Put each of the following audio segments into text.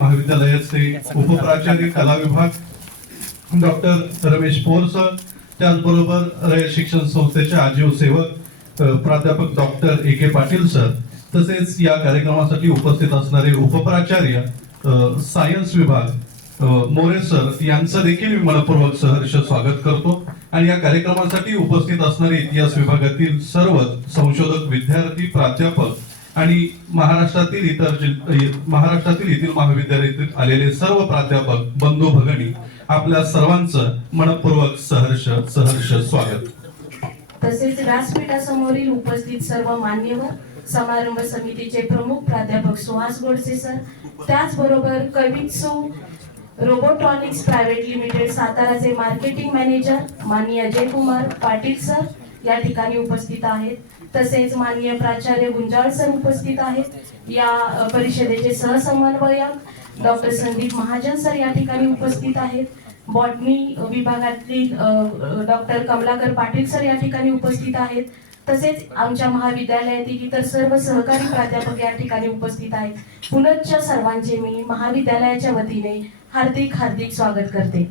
महाविद्यालयाचे उपप्राचार्य कला विभाग डॉक्टर रमेश पोर सर, त्याचबरोबर रयत शिक्षण संस्थेचे आजीव सेवक प्राध्यापक डॉक्टर ए.के. पाटील सर, तसेच या कार्यक्रमासाठी उपस्थित असणारे उपप्राचार्य सायन्स विभाग मोरे सर यांचं देखील मी मनपूर्वक सहर्ष स्वागत करतो. आणि या कार्यक्रमासाठी उपस्थित असणारे इतिहास विभागातील सर्व संशोधक, विद्यार्थी, प्राध्यापक आणि महाराष्ट्रातील येथील महाविद्यालयातील आलेले सर्व प्राध्यापक बंधू भगिनी, आपल्या सर्वांचं मनपूर्वक सहर्ष स्वागत. तसेच व्यासपीठासमोरील उपस्थित सर्व मान्यवर, समारंभ समितीचे प्रमुख प्राध्यापक सुहास गोडसे सर, त्याचबरोबर कवित्सू रोबोट्रॉनिक्स प्रायव्हेट लिमिटेड साताराचे मार्केटिंग मॅनेजर माननीय अजय कुमार पाटील सर या ठिकाणी उपस्थित आहेत. तसेच माननीय प्राचार्य गुंजाळ सर उपस्थित आहेत. या परिषदेचे सहसमन्वयक डॉक्टर संदीप महाजन सर या ठिकाणी उपस्थित आहेत. बॉटनी विभागातील डॉक्टर कमलाकर पाटील सर या ठिकाणी उपस्थित आहेत. तसेच आमच्या महाविद्यालयातील इतर सर्व सहकारी प्राध्यापक या ठिकाणी उपस्थित आहेत. पुनश्च सर्वांचे मी महाविद्यालयाच्या वतीने हार्दिक स्वागत करते.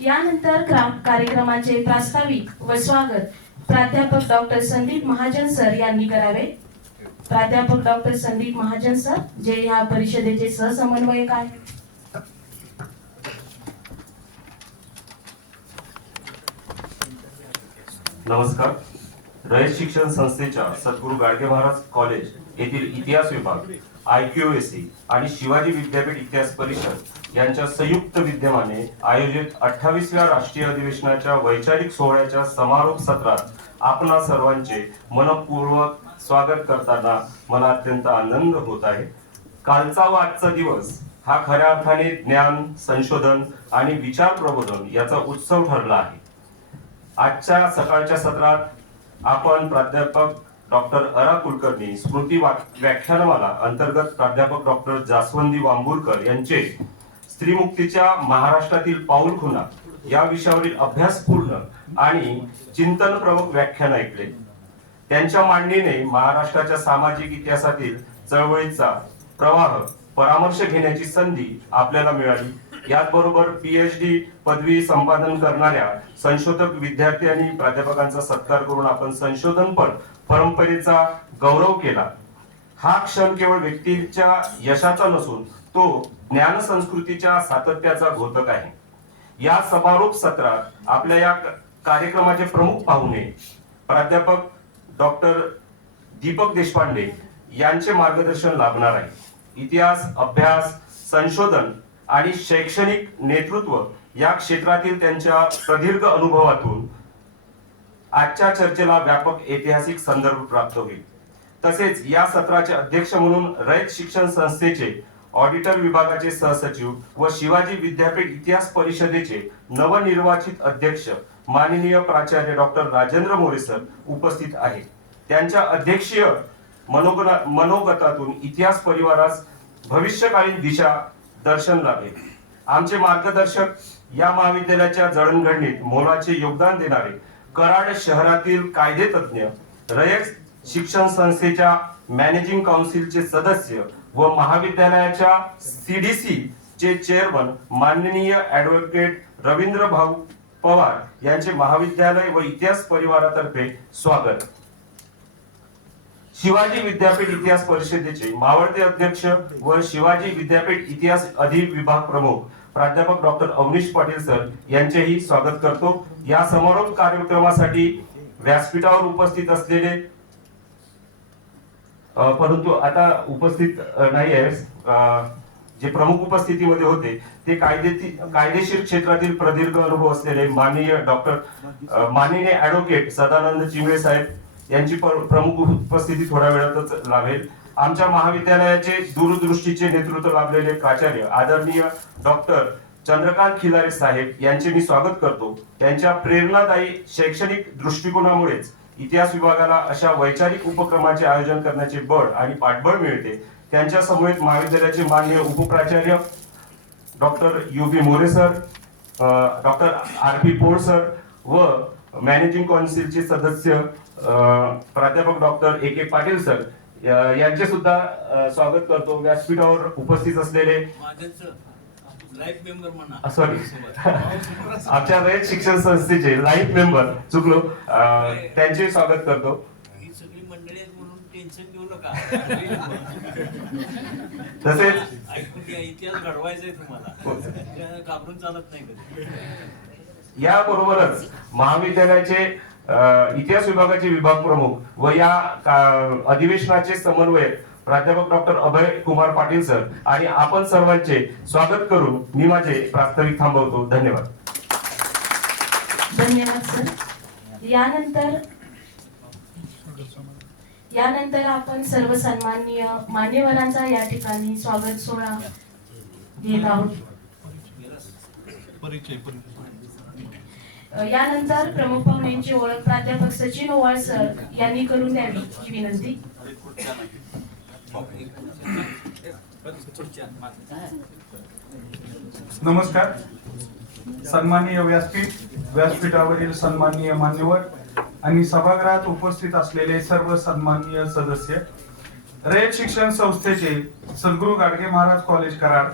यानंतर कार्यक्रमाचे प्रास्ताविक व स्वागत प्राध्यापक डॉक्टर संदीप महाजन सर यांनी करावे. प्राध्यापक डॉक्टर संदीप महाजन सर, जे या परिषदेचे सहसमन्वयक आहेत. नमस्कार. रयत शिक्षण संस्थेच्या सद्गुरू गाडगे महाराज कॉलेज येथील इतिहास विभाग, IQAC आणि शिवाजी विद्यापीठ इतिहास परिषद यांच्या संयुक्त विद्यमाने आयोजित 28व्या राष्ट्रीय अधिवेशनाच्या वैचारिक सोहळ्याच्या समारोप सत्रात आपणा सर्वांचे मनपूर्वक स्वागत करताना मला अत्यंत आनंद होत आहे. कालचा व आजचा दिवस हा खऱ्या अर्थाने ज्ञान, संशोधन आणि विचार प्रबोधन याचा उत्सव ठरला आहे. आजच्या सकाळच्या सत्रात आपण प्राध्यापक डॉक्टर अरा कुलकर्णी स्मृती व्याख्यानमाला अंतर्गत प्राध्यापक डॉक्टर जास्वंदी वांबुरकर यांचे स्त्रीमुक्तीच्या महाराष्ट्रातील पाऊलखुणा या विषयावरील अभ्यासपूर्ण आणि चिंतनप्रमुख व्याख्यान ऐकले. त्यांच्या मांडणीने महाराष्ट्राच्या सामाजिक इतिहासातील चळवळीचा प्रवाह परामर्श घेण्याची संधी आपल्याला मिळाली. याचबरोबर PhD पदवी संपादन करणाऱ्या संशोधक, विद्यार्थी आणि प्राध्यापकांचा सत्कार करून आपण संशोधन परंपरेचा गौरव केला. हा क्षण केवळ व्यक्तीच्या यशाचा नसून तो ज्ञान संस्कृतीच्या सातत्याचा द्योतक आहे. या समारोप सत्रात आपल्या या कार्यक्रमाचे प्रमुख पाहुणे प्राध्यापक डॉक्टर दीपक देशपांडे यांचे मार्गदर्शन लाभणार आहे. इतिहास, अभ्यास, संशोधन आणि शैक्षणिक नेतृत्व या क्षेत्रातील त्यांच्या प्रदीर्घ अनुभवातून आजच्या चर्चेला व्यापक ऐतिहासिक संदर्भ प्राप्त होईल. तसेच या सत्राचे अध्यक्ष म्हणून रयत शिक्षण संस्थेचे ऑडिटर विभागाचे सहसचिव व शिवाजी विद्यापीठ इतिहास परिषदेचे नवनिर्वाचित अध्यक्ष माननीय प्राचार्य डॉक्टर राजेंद्र मोरे सर उपस्थित आहेत. त्यांच्या अध्यक्षीय मनोगतातून इतिहास परिवारास भविष्यकालीन दिशा दर्शन लाभेल. आमचे मार्गदर्शक या महाविद्यालयाच्या जडणघडणीत मोलाचे योगदान देणारे कराड शहरातील कायदेतज्ञ, रयत शिक्षण संस्थेच्या मॅनेजिंग काउन्सिलचे सदस्य व महाविद्यालयाच्या CDC चे चेअरमन माननीय ॲडव्होकेट रवींद्र भाऊ पवार यांचे महाविद्यालय व इतिहास परिवारातर्फे स्वागत. शिवाजी विद्यापीठ इतिहास परिषदेचे मावळते अध्यक्ष व शिवाजी विद्यापीठ इतिहास अधिविभाग प्रमुख प्राध्यापक डॉक्टर अवनीश पाटील सर यांचेही स्वागत करतो. या समारोप कार्यक्रमासाठी व्यासपीठावर उपस्थित असलेले परंतु आता उपस्थित नाही आहे, जे प्रमुख उपस्थितीमध्ये होते ते कायदेशीर क्षेत्रातील प्रदीर्घ अनुभव असलेले माननीय ॲडव्होकेट सदानंद चिंगळे साहेब यांची प्रमुख उपस्थिती थोड्या वेळातच लाभेल. आमच्या महाविद्यालयाचे दूरदृष्टीचे नेतृत्व लाभलेले प्राचार्य आदरणीय डॉक्टर चंद्रकांत खिलारे साहेब यांचे मी स्वागत करतो. त्यांच्या प्रेरणादायी शैक्षणिक दृष्टिकोनामुळेच इतिहास विभागाला अशा वैचारिक उपक्रमाचे आयोजन करण्याचे बळ आणि पाठबळ मिळते. त्यांच्या समवेत महाविद्यालयाचे माननीय उपप्राचार्य doctor UB More sir, doctor RP Pol sir व मॅनेजिंग काउन्सिलचे सदस्य प्राध्यापक डॉक्टर A.K. पाटील सर यांचे सुद्धा स्वागत करतो. व्यासपीठावर उपस्थित असलेले लाईफ मेंबर म्हणा, सॉरी आमच्या रयत शिक्षण संस्थेचे लाईफ मेंबर चुकलो, त्यांचे स्वागत करतो. ही सगळी मंडळी आहेत म्हणून टेन्शन घेऊ नका. तसेच ऐकून घ्या, इतिहास घडवायचा आहे तुम्हाला, घाबरून चालत नाही कधी. याबरोबरच महाविद्यालयाचे इतिहास विभागाचे विभाग प्रमुख व या अधिवेशनाचे समन्वयक प्राध्यापक डॉक्टर अभय कुमार पाटील सर आणि आपण सर्वांचे स्वागत करून मी माझे प्रास्ताविक थांबवतो. धन्यवाद. धन्यवाद सर. यानंतर आपण सर्व सन्माननीय मान्यवरांचा या ठिकाणी स्वागत सोहळा घेत आहोत. यानंतर प्रमुख पाहुण्यांची ओळख प्राध्यापक सचिन ओवाळ सर यांनी करून द्यावी ही विनंती. नमस्कार. सन्माननीय व्यासपीठावरील सन्माननीय मान्यवर आणि सभागृहात उपस्थित असलेले सर्व सन्माननीय सदस्य, रयत शिक्षण संस्थेचे सद्गुरू गाडगे महाराज कॉलेज कराड,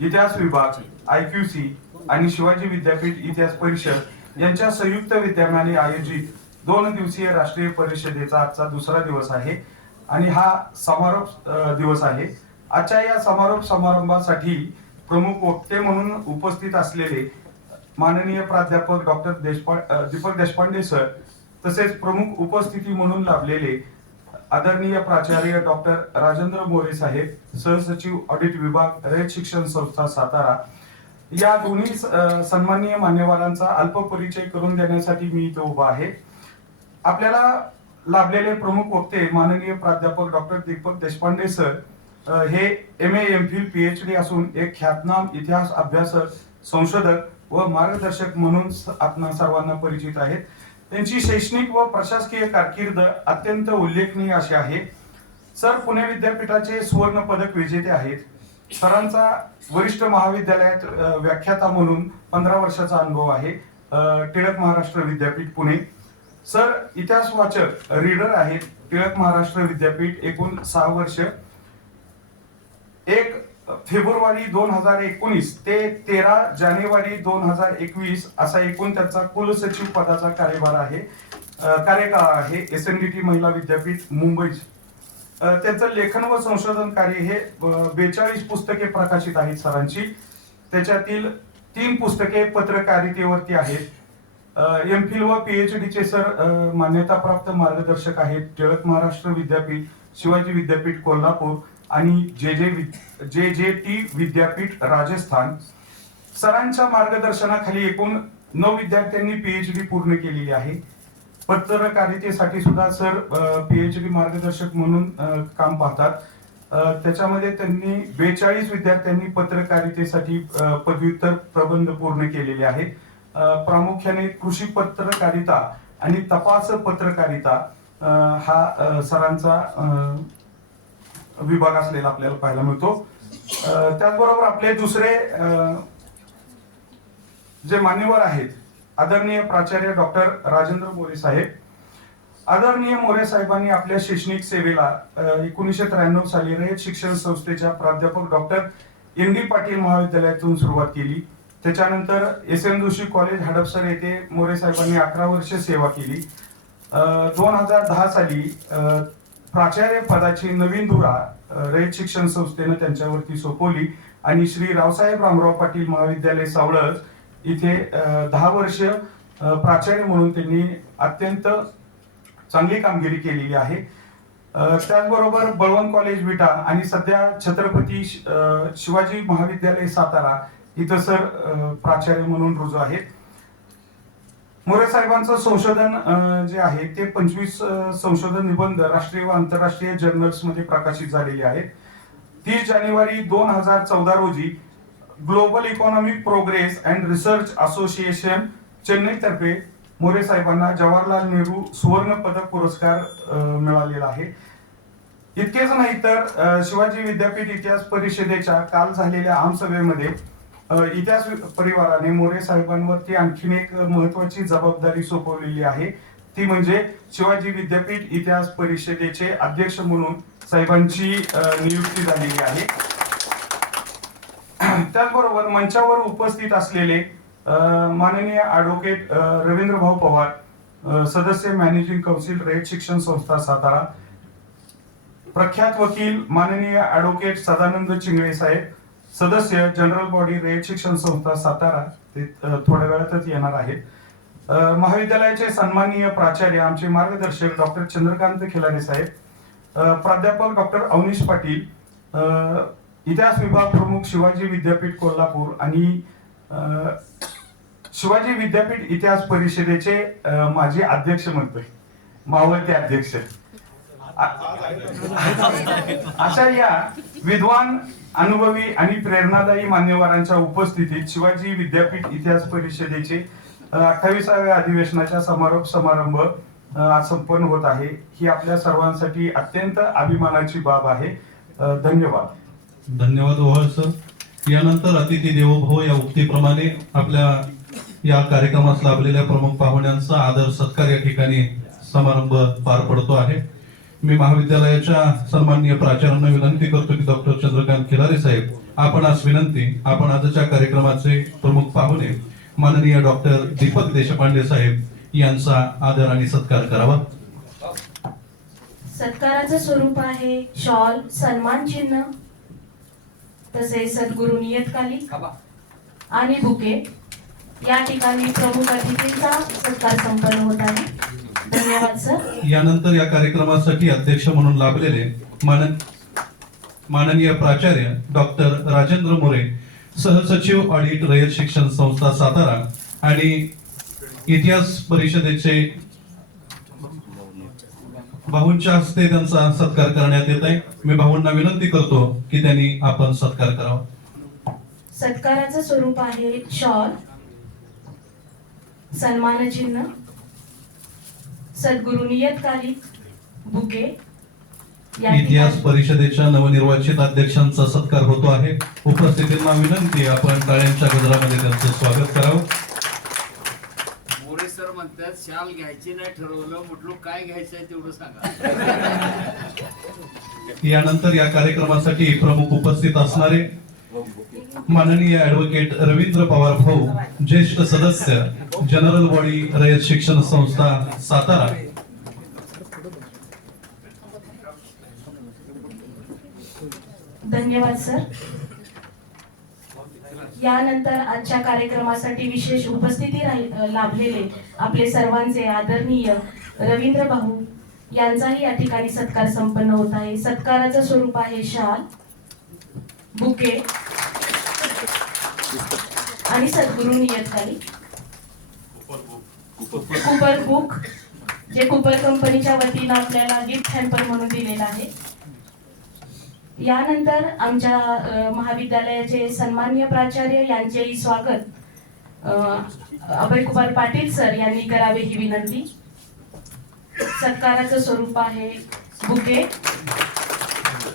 इतिहास विभाग, IQC आणि शिवाजी विद्यापीठ इतिहास परिषद यांच्या संयुक्त विद्यमाने आयोजित 2 दिवसीय राष्ट्रीय परिषदेचा आजचा दुसरा दिवस आहे आणि हा समारोप दिवस आहे. आजच्या या समारोप समारंभासाठी प्रमुख वक्ते म्हणून उपस्थित असलेले माननीय प्राध्यापक डॉक्टर दीपक देशपांडे सर, तसेच प्रमुख उपस्थिती म्हणून लाभलेले आदरणीय प्राचार्य डॉक्टर राजेंद्र मोरे साहेब, सहसचिव ऑडिट विभाग, रयत शिक्षण संस्था सातारा, या दोन्ही सन्माननीय मान्यवरांचा अल्प परिचय करून देण्यासाठी मी इथे उभा आहे. आपल्याला लाभलेले प्रमुख वक्ते माननीय प्राध्यापक डॉक्टर दीपक देशपांडे सर हे MA MPhil PhD असून एक ख्यातनाम इतिहास अभ्यासक, संशोधक व मार्गदर्शक म्हणून आपणा सर्वांना परिचित आहेत. त्यांची शैक्षणिक व प्रशासकीय कारकीर्द अत्यंत उल्लेखनीय अशी आहे. सर पुणे विद्यापीठाचे सुवर्ण पदक विजेते आहेत. सरांचा वरिष्ठ महाविद्यालयात व्याख्याता म्हणून 15 वर्षाचा अनुभव आहे, टिळक महाराष्ट्र विद्यापीठ पुणे. सर इतिहास वाचक रीडर आहेत, टिळक महाराष्ट्र विद्यापीठ, एकूण 6 वर्ष. 1 फेब्रुवारी 2019 ते 13 जानेवारी 2021 असा एकूण त्यांचा कुलसचिव पदाचा कार्यकाळ आहे. SNDT महिला विद्यापीठ मुंबई. त्यांचं लेखन व संशोधन कार्य हे 42 पुस्तके प्रकाशित आहेत सरांची. त्याच्यातील 3 पुस्तके पत्रकारितेवरती आहेत. MPhil व PhD चे सर मान्यताप्राप्त मार्गदर्शक आहेत, टिळक महाराष्ट्र विद्यापीठ, शिवाजी विद्यापीठ कोल्हापूर आणि JJT विद्यापीठ राजस्थान. सरांच्या मार्गदर्शनाखाली एकूण 9 विद्यार्थ्यांनी PhD पूर्ण केलेली आहे. पत्रकारितेसाठी सुद्धा सर PhD मार्गदर्शक म्हणून काम पाहतात. त्याच्यामध्ये त्यांनी 42 विद्यार्थ्यांनी पत्रकारितेसाठी पदव्युत्तर प्रबंध पूर्ण केलेले आहेत. प्रामुख्याने कृषी पत्रकारिता आणि तपास पत्रकारिता हा सरांचा विभाग असलेला आपल्याला पाहायला मिळतो. त्याचबरोबर आपले दुसरे जे मान्यवर आहेत, आदरणीय प्राचार्य डॉक्टर राजेंद्र मोरे साहेब. आदरणीय मोरे साहेबांनी आपल्या शैक्षणिक सेवेला 1993 साली रयत शिक्षण संस्थेच्या प्राध्यापक डॉक्टर ND पाटील महाविद्यालयातून सुरुवात केली. त्याच्यानंतर SN जोशी कॉलेज हडपसर येथे मोरे साहेबांनी 11 वर्ष सेवा केली. 2010 साली प्राचार्य पदाची नवीन धुरा रयत शिक्षण संस्थेने त्यांच्यावरती सोपवली आणि श्री रावसाहेब रामराव पाटील महाविद्यालय सावळज इथे 10 वर्ष प्राचार्य म्हणून त्यांनी अत्यंत चांगली कामगिरी केलेली आहे. त्याचबरोबर बळवंत कॉलेज विटा आणि सध्या छत्रपती शिवाजी महाविद्यालय सातारा इथं सर प्राचार्य म्हणून रुजू आहेत. मोरे साहेबांचं संशोधन जे आहे ते 25 संशोधन निबंध राष्ट्रीय व आंतरराष्ट्रीय जर्नल्स मध्ये प्रकाशित झालेले आहेत. 30 जानेवारी 2014 रोजी global economic progress and research association Chennai तर्फे मोरे साहेबांना जवाहरलाल नेहरू सुवर्ण पदक पुरस्कार मिळालेला आहे. इतकेच नाही तर शिवाजी विद्यापीठ इतिहास परिषदेच्या काल झालेल्या आमसभेमध्ये इतिहास परिवाराने मोरे साहेबांवरती आणखीन एक महत्वाची जबाबदारी सोपवलेली आहे. ती म्हणजे शिवाजी विद्यापीठ इतिहास परिषदेचे अध्यक्ष म्हणून साहेबांची नियुक्ती झालेली आहे. त्याचबरोबर मंचावर उपस्थित असलेले माननीय ॲडव्होकेट रवींद्र भाऊ पवार, सदस्य मॅनेजिंग काउन्सिल रयत शिक्षण संस्था सातारा, प्रख्यात वकील माननीय ॲडव्होकेट सदानंद चिंगळे साहेब, सदस्य जनरल बॉडी रयत शिक्षण संस्था सातारा, ते थोड्या वेळातच येणार आहेत. महाविद्यालयाचे सन्माननीय प्राचार्य आमचे मार्गदर्शक डॉक्टर चंद्रकांत खिलारे साहेब, प्राध्यापक डॉक्टर अवनीश पाटील, इतिहास विभाग प्रमुख शिवाजी विद्यापीठ कोल्हापूर आणि शिवाजी विद्यापीठ इतिहास परिषदेचे माजी अध्यक्ष म्हणतोय, मावळते अध्यक्ष, अशा या विद्वान, अनुभवी आणि प्रेरणादायी मान्यवरांच्या उपस्थितीत शिवाजी विद्यापीठ इतिहास परिषदेचे 28व्या अधिवेशनाचा समारोप समारंभ आज संपन्न होत आहे. ही आपल्या सर्वांसाठी अत्यंत अभिमानाची बाब आहे. धन्यवाद. धन्यवाद ओहळ सर. यानंतर अतिथी देवो भव या उक्तीप्रमाणे आपल्या या कार्यक्रमास लाभलेल्या प्रमुख पाहुण्यांचा आदर सत्कार या ठिकाणी समारंभ पार पडतो आहे. मी महाविद्यालयाच्या सन्माननीय प्राचार्यांना विनंती करतो की डॉक्टर चंद्रकांत खिलारे साहेब, आपण आजच्या कार्यक्रमाचे प्रमुख पाहुणे माननीय डॉक्टर दीपक देशपांडे साहेब यांचा आदर आणि सत्कार करावा. सत्काराचं स्वरूप आहे शॉल, सन्मान चिन्ह, तसेच सद्गुरू नियतकालिक आणि बुके. या ठिकाणी प्रमुख अतिथींचा सत्कार संपन्न होत आहे. धन्यवाद सर. यानंतर या कार्यक्रमासाठी अध्यक्ष म्हणून लाभलेले माननीय प्राचार्य डॉक्टर राजेंद्र मोरे, सहसचिव ऑडिट रयत शिक्षण संस्था सातारा आणि इतिहास परिषदेचे भाऊंच्या हस्ते त्यांचा सत्कार करण्यात येत आहे. मी भाऊंना विनंती करतो की त्यांनी आपण सत्कार करावा. सत्काराचं स्वरूप आहे शॉल, सन्मान चिन्ह, सद्गुरू नियतकालिक, बुके. या इतिहास ठिकाणी परिषदेच्या नवनिर्वाचित अध्यक्षांचा सत्कार होतो आहे. उपस्थितांना विनंती, आपण टाळ्यांच्या गजरामध्ये त्यांचं स्वागत करावं. मोरे सर म्हणतात शाल घ्यायची नाही ठरवलं, म्हटलं काय घ्यायचंय तेवढं सांगा. यानंतर या कार्यक्रमासाठी प्रमुख उपस्थित असणारे माननीय ॲडव्होकेट रवींद्र पवार भाऊ, ज्येष्ठ सदस्य जनरल बॉडी रयत शिक्षण संस्था सातारा. धन्यवाद सर. यानंतर आजच्या कार्यक्रमासाठी विशेष उपस्थिती लाभलेले आपले सर्वांचे आदरणीय रवींद्र भाऊ यांचाही या ठिकाणी सत्कार संपन्न होत आहे. सत्काराचं स्वरूप आहे शाल, बुके आणि सद्गुरू नियतकालिक, कुपर बुक, जे कुपर कंपनीच्या वतीनं आपल्याला गिफ्ट हॅम्पर म्हणून दिलेलं आहे. यानंतर आमच्या महाविद्यालयाचे सन्माननीय प्राचार्य यांचेही स्वागत अभयकुमार पाटील सर यांनी करावे ही विनंती. सत्काराचं स्वरूप आहे बुके.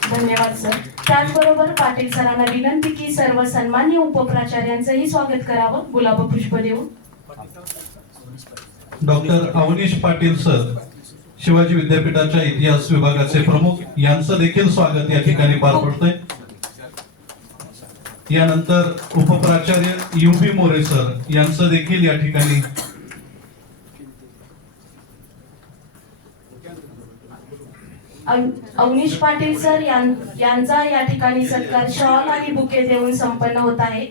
धन्यवाद सर. त्याचबरोबर पाटील सरांना विनंती की सर्व सन्माननीय उपप्राचार्यांचंही स्वागत करावं गुलाब पुष्प देऊन. डॉक्टर अवनीश पाटील सर, शिवाजी विद्यापीठाच्या इतिहास विभागाचे प्रमुख, यांचं देखील स्वागत या ठिकाणी पार पडतंय. यानंतर उपप्राचार्य युबी मोरे सर यांचं देखील या ठिकाणी अवनीश पाटील सर यांचा या ठिकाणी सत्कार शॉल आणि बुके देऊन संपन्न होत आहे.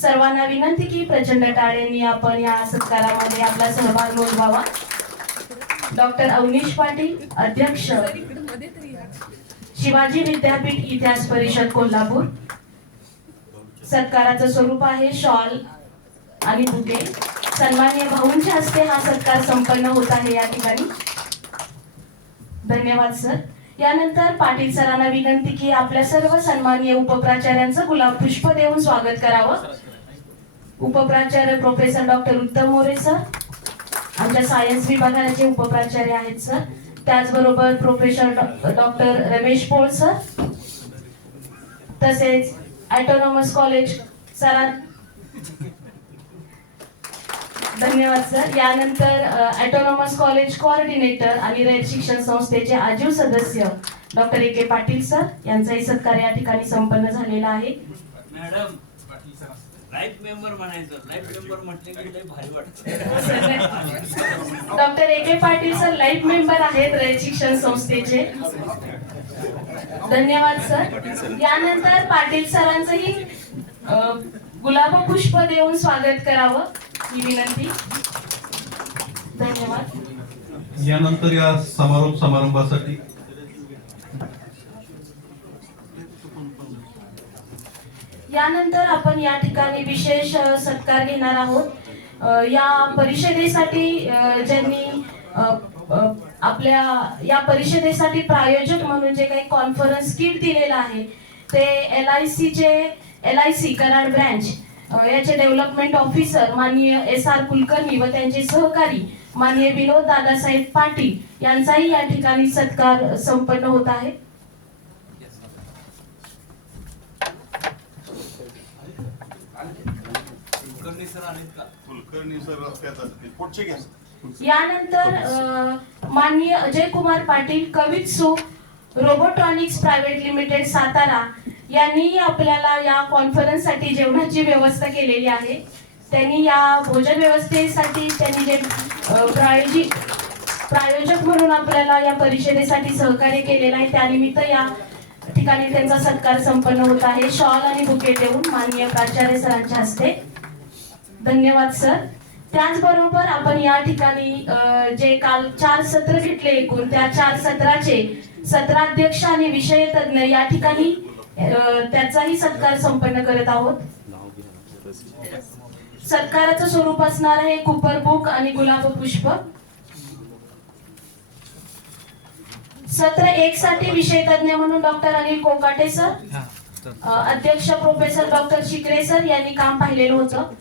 सर्वांना विनंती की प्रचंड टाळ्यांनी आपण या सत्कारामध्ये आपला सहभाग नोंदवावा. डॉक्टर अवनीश पाटील, अध्यक्ष शिवाजी विद्यापीठ इतिहास परिषद कोल्हापूर. सत्काराचं स्वरूप आहे शॉल आणि बुके. सन्माननीय भाऊंच्या हस्ते हा सत्कार संपन्न होत आहे या ठिकाणी. धन्यवाद सर. यानंतर पाटील सरांना विनंती की आपल्या सर्व सन्माननीय उपप्राचार्यांचं गुलाब पुष्प देऊन स्वागत करावं. उपप्राचार्य प्रोफेसर डॉक्टर उत्तम मोरे सर आमच्या सायन्स विभागाचे उपप्राचार्य आहेत सर. त्याचबरोबर प्रोफेसर डॉक्टर रमेश पोळ सर, तसेच ऑटोनॉमस कॉलेज सर धन्यवाद सर. यानंतर ऑटोनॉमस कॉलेज कोऑर्डिनेटर आणि रयत शिक्षण संस्थेचे आजीव सदस्य डॉक्टर ए.के. पाटील सर यांचाही सत्कार या ठिकाणी संपन्न झालेला आहे. मॅडम लाईफ मेंबर म्हणायचं, लाईफ मेंबर म्हटले की लय भारी वाटतं. Doctor A K. Patil sir life member आहेत रयत शिक्षण संस्थेचे. धन्यवाद सर. यानंतर पाटील सरांचंही गुलाब पुष्प देऊन स्वागत करावं ही विनंती. धन्यवाद. यानंतर या समारोप समारंभासाठी यानंतर आपण या ठिकाणी विशेष सत्कार घेणार आहोत. या परिषदेसाठी ज्यांनी आपल्या या परिषदेसाठी प्रायोजक म्हणून जे काही कॉन्फरन्स किट दिलेलं आहे ते LIC कराड ब्रँच याचे डेव्हलपमेंट ऑफिसर माननीय S.R. कुलकर्णी व त्यांचे सहकारी माननीय विनोद दादासाहेब पाटील यांचाही या ठिकाणी सत्कार संपन्न होत आहे. यानंतर माननीय अजय कुमार पाटील कवित्सू रोबोट्रॉनिक्स प्रायव्हेट लिमिटेड सातारा यांनी आपल्याला या कॉन्फरन्ससाठी जेवणाची व्यवस्था केलेली आहे. त्यांनी या भोजन व्यवस्थेसाठी त्यांनी जे प्रायोजक म्हणून आपल्याला या परिषदेसाठी सहकार्य केलेलं आहे त्यानिमित्त या ठिकाणी त्यांचा सत्कार संपन्न होत आहे. शॉल आणि बुके देऊन माननीय प्राचार्य सरांच्या हस्ते. धन्यवाद सर. त्याचबरोबर आपण या ठिकाणी जे काल 4 सत्र घेतले एकूण त्या 4 सत्राचे सत्राध्यक्ष आणि विषय तज्ञ या ठिकाणी त्याचाही सत्कार संपन्न करत आहोत. सत्काराचं स्वरूप असणार आहे कुपर बुक आणि गुलाब पुष्प. सत्र 1 साठी विषय तज्ञ म्हणून डॉक्टर अनिल कोकाटे सर, अध्यक्ष प्रोफेसर डॉक्टर शिकरे सर यांनी काम पाहिलेलं होतं.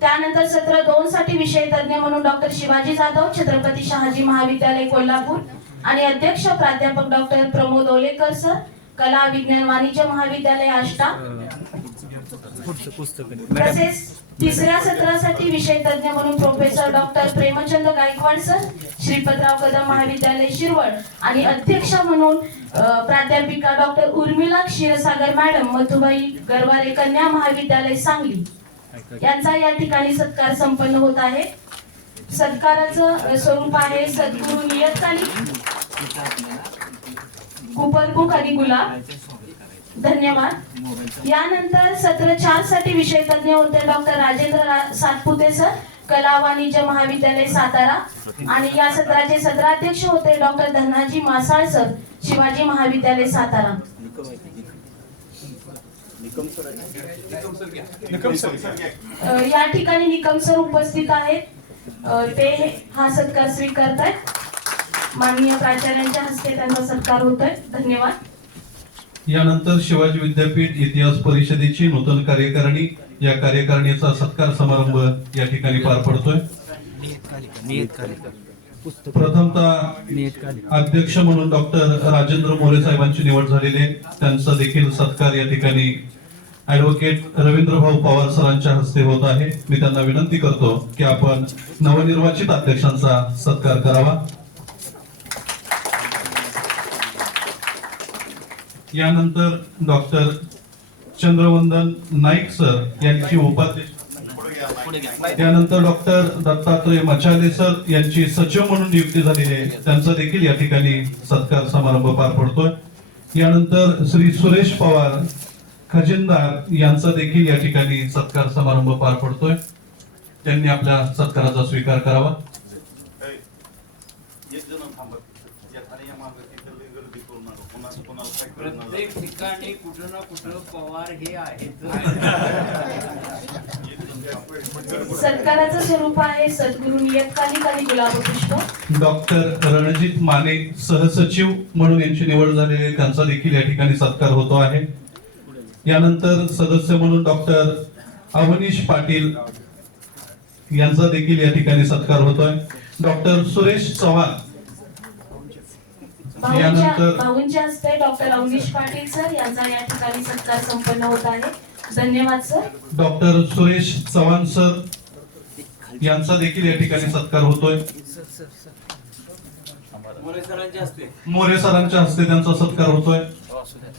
त्यानंतर सत्र 2 साठी विषय तज्ञ म्हणून डॉक्टर शिवाजी जाधव छत्रपती शहाजी महाविद्यालय कोल्हापूर आणि अध्यक्ष प्राध्यापक डॉक्टर प्रमोद ओलेकर सर कला विज्ञान वाणिज्य महाविद्यालय आष्टा. तसेच 3ऱ्या सत्रासाठी विषय तज्ञ म्हणून professor doctor Premchand Gaikwad sir Shripatrao Kadam महाविद्यालय शिरवळ आणि अध्यक्ष म्हणून प्राध्यापिका डॉक्टर उर्मिला क्षीरसागर मॅडम मधुबाई गरवारे कन्या महाविद्यालय सांगली यांचा या ठिकाणी सत्कार संपन्न होत आहे. सत्काराचं स्वरूप आहे सद्गुरू नियतकाली कुपरबुक आणि गुलाब. धन्यवाद. यानंतर सत्र 4 साठी विषय तज्ञ होते डॉक्टर राजेंद्र सातपुते सर कला वाणिज्य महाविद्यालय सातारा आणि या सत्राचे सत्राध्यक्ष होते डॉक्टर धनाजी मासाळ सर शिवाजी महाविद्यालय सातारा. या ठिकाणी निकम सर उपस्थित आहेत. ते हा सत्कार स्वीकारतायत. माननीय प्राचार्यांच्या हस्ते त्यांचा सत्कार होतोय. धन्यवाद. यानंतर शिवाजी विद्यापीठ इतिहास परिषदेची नूतन कार्यकारिणी या कार्यकारिणीचा सत्कार समारंभ या ठिकाणी पार पडतोय. प्रथमतः अध्यक्ष म्हणून डॉक्टर राजेंद्र मोरे साहेबांची निवड झालेली आहे. त्यांचा देखील सत्कार या ठिकाणी ऍडव्होकेट रवींद्रभाऊ पवार सरांच्या हस्ते होत आहे. मी त्यांना विनंती करतो की आपण नवनिर्वाचित अध्यक्षांचा सत्कार करावा. यानंतर डॉक्टर चंद्रवंदन नाईक सर यांची उपाध्यक्ष, त्यानंतर डॉक्टर दत्तात्रय मचाले सर यांची सचिव म्हणून नियुक्ती झालेली आहे. त्यांचा देखील या ठिकाणी सत्कार समारंभ पार पडतोय. यानंतर श्री सुरेश पवार खजिनदार यांचा देखील या ठिकाणी सत्कार समारंभ पार पडतोय. त्यांनी आपल्या सत्काराचा स्वीकार करावा. प्रत्येक ठिकाणी कुठं ना कुठं पवार हे आहेत. सत्काराचं स्वरूप आहे सद्गुरू नियतकालिक आणि गुलाब पुष्प. डॉक्टर रणजित माने सहसचिव म्हणून यांची निवड झालेली आहे. त्यांचा देखील या ठिकाणी सत्कार होतो आहे. यानंतर सदस्य म्हणून डॉक्टर अवनीश पाटील यांचा देखील या ठिकाणी सत्कार होतोय. डॉक्टर सुरेश चव्हाण भाऊंच्या हस्ते डॉक्टर अवनीश पाटील सर यांचा या ठिकाणी सत्कार संपन्न होत आहे. धन्यवाद sir. Doctor Suresh Chavan sir यांचा देखील या ठिकाणी सत्कार होतोय. मोरे सरांचे असते. मोरे सरांच्या हस्ते त्यांचा सत्कार होतोय.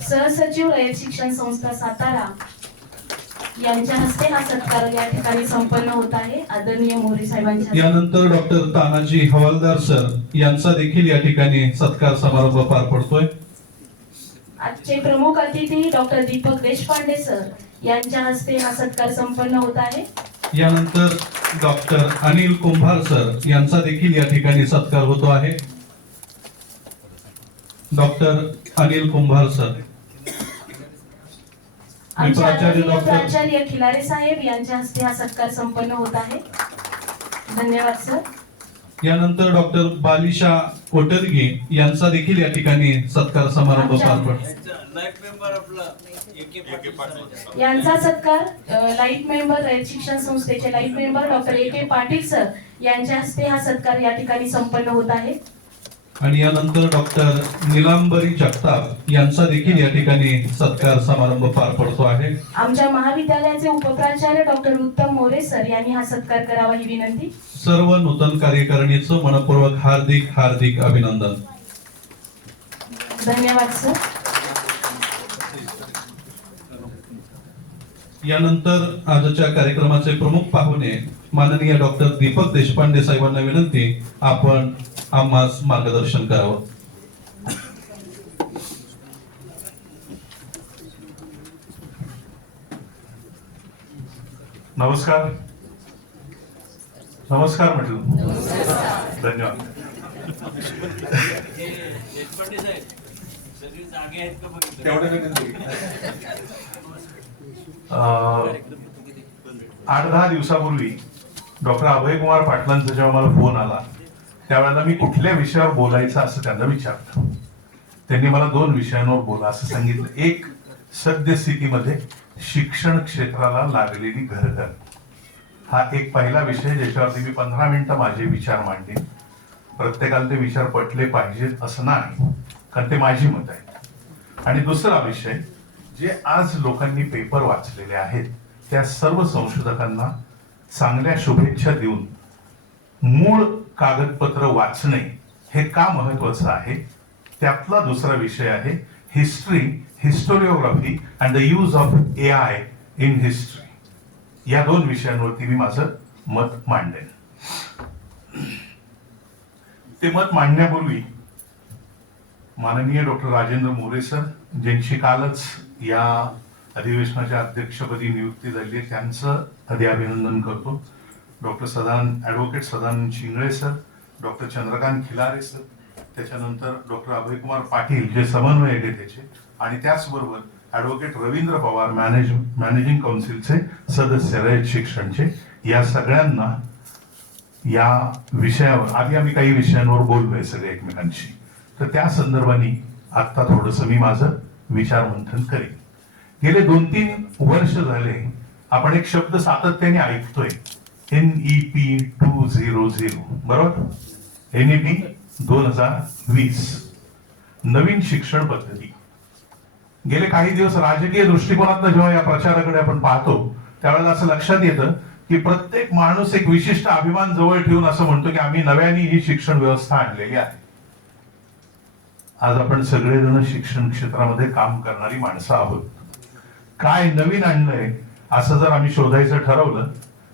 सहसचिव रयत शिक्षण संस्था सातारा यांच्या हस्ते हा सत्कार या ठिकाणी संपन्न होत आहे. आदरणीय मोरे साहेबांच्या हस्ते. यानंतर डॉक्टर तानाजी हवालदार सर यांचा देखील या ठिकाणी सत्कार समारंभ पार पडतोय. आजचे प्रमुख अतिथी डॉक्टर दीपक देशपांडे सर यांच्या हस्ते हा सत्कार संपन्न होत आहे. यानंतर डॉक्टर अनिल कुंभार सर यांचा देखील या ठिकाणी सत्कार होतो आहे. डॉक्टर अनिल कुंभार सर. आमचे प्राचार्य आदरणीय डॉक्टर प्राचार्य खिलारे साहेब यांच्या हस्ते हा सत्कार संपन्न होत आहे. धन्यवाद सर. यानंतर डॉक्टर बालिशा कोटरगी यांचा देखील या ठिकाणी सत्कार समारंभ पार पडतो. लाईफ मेंबर आपला AK पाटील. यांचा सत्कार लाईट मेंबर रयत शिक्षण संस्थेचे light member doctor AK Patil sir यांच्या हस्ते हा सत्कार या ठिकाणी संपन्न होत आहे. आणि यानंतर डॉक्टर निलांबरी जगताप यांचा देखील या ठिकाणी सत्कार समारंभ पार पडतो आहे. आमच्या महाविद्यालयाचे उपप्राचार्य डॉक्टर उत्तम मोरे सर यांनी हा सत्कार करावा ही विनंती. सर्व नूतन कार्यकारिणीचं मनपूर्वक हार्दिक हार्दिक अभिनंदन. धन्यवाद सर. यानंतर आजच्या कार्यक्रमाचे प्रमुख पाहुणे माननीय डॉक्टर दीपक देशपांडे साहेबांना विनंती, आपण आम्हास मार्गदर्शन करावं. नमस्कार. नमस्कार म्हटलं. धन्यवाद. देशपांडे साहेब सगळी जागे आहेत का बघितलं? 8-10 दिवसापूर्वी डॉक्टर अभयकुमार पाटलांचा जेव्हा मला फोन आला त्यावेळेला मी कुठल्या विषयावर बोलायचं असं त्यांना विचारलं. त्यांनी मला 2 विषयांवर बोला असं सांगितलं. एक, सद्यस्थितीमध्ये शिक्षण क्षेत्राला लागलेली घरघर, हा एक पहिला विषय ज्याच्यावरती मी 15 मिनिटं माझे विचार मांडले. प्रत्येकाला ते विचार पटले पाहिजेत असं नाही, कारण ते माझी मत आहेत. आणि दुसरा विषय, जे आज लोकांनी पेपर वाचलेले आहेत त्या सर्व संशोधकांना चांगल्या शुभेच्छा देऊन मूळ कागदपत्र वाचणे हे का महत्वाचं आहे, त्यातला दुसरा विषय आहे history, historiography and the use of AI in history. या 2 विषयांवरती मी माझं मत मांडेन. ते मत मांडण्यापूर्वी माननीय डॉक्टर राजेंद्र मोरे सर, ज्यांची कालच या अधिवेशनाच्या अध्यक्षपदी नियुक्ती झाली आहे, त्यांचं आधी अभिनंदन करतो. Doctor advocate Sadanand Chingale sir, doctor Chandrakant Khilare sir, त्याच्यानंतर डॉक्टर अभयकुमार पाटील जे समन्वयक आहे त्याचे, आणि त्याचबरोबर ॲडव्होकेट रवींद्र पवार मॅनेजिंग काउन्सिलचे सदस्य रयत शिक्षणचे, या सगळ्यांना या विषयावर आधी आम्ही काही विषयांवर बोललोय सगळे एकमेकांशी, तर त्या संदर्भाने आता थोडस मी माझं विचार मंथन करेन. गेले 2-3 वर्ष झाले आपण एक शब्द सातत्याने ऐकतोय, NEP 200, बरोबर? NEP 2020, नवीन शिक्षण पद्धती. गेले काही दिवस राजकीय दृष्टिकोनातून जेव्हा या प्रचाराकडे आपण पाहतो त्यावेळेला असं लक्षात येतं की प्रत्येक माणूस एक विशिष्ट अभिमान जवळ ठेवून असं म्हणतो की आम्ही नव्याने ही शिक्षण व्यवस्था आणलेली आहे. आज आपण सगळेजण शिक्षण क्षेत्रामध्ये काम करणारी माणसं आहोत. काय नवीन आणलंय असं जर आम्ही शोधायचं ठरवलं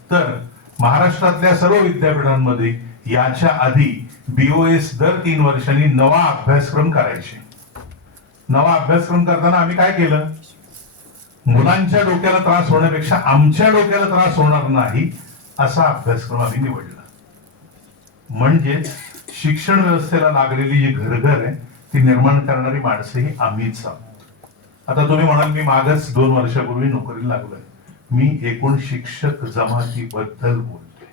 तर महाराष्ट्रातल्या सर्व विद्यापीठांमध्ये याच्या आधी BOS दर 3 वर्षांनी नवा अभ्यासक्रम करायचे. नवा अभ्यासक्रम करताना आम्ही काय केलं, मुलांच्या डोक्याला त्रास होण्यापेक्षा आमच्या डोक्याला त्रास होणार नाही असा अभ्यासक्रम आम्ही निवडला. म्हणजे शिक्षण व्यवस्थेला लागलेली जी घरघर आहे ती निर्माण करणारी माणसं ही आम्हीच आहोत. आता तुम्ही म्हणाल मी मागच 2 वर्षापूर्वी नोकरीला लागलोय. मी एकूण शिक्षक जमातीबद्दल बोलतोय.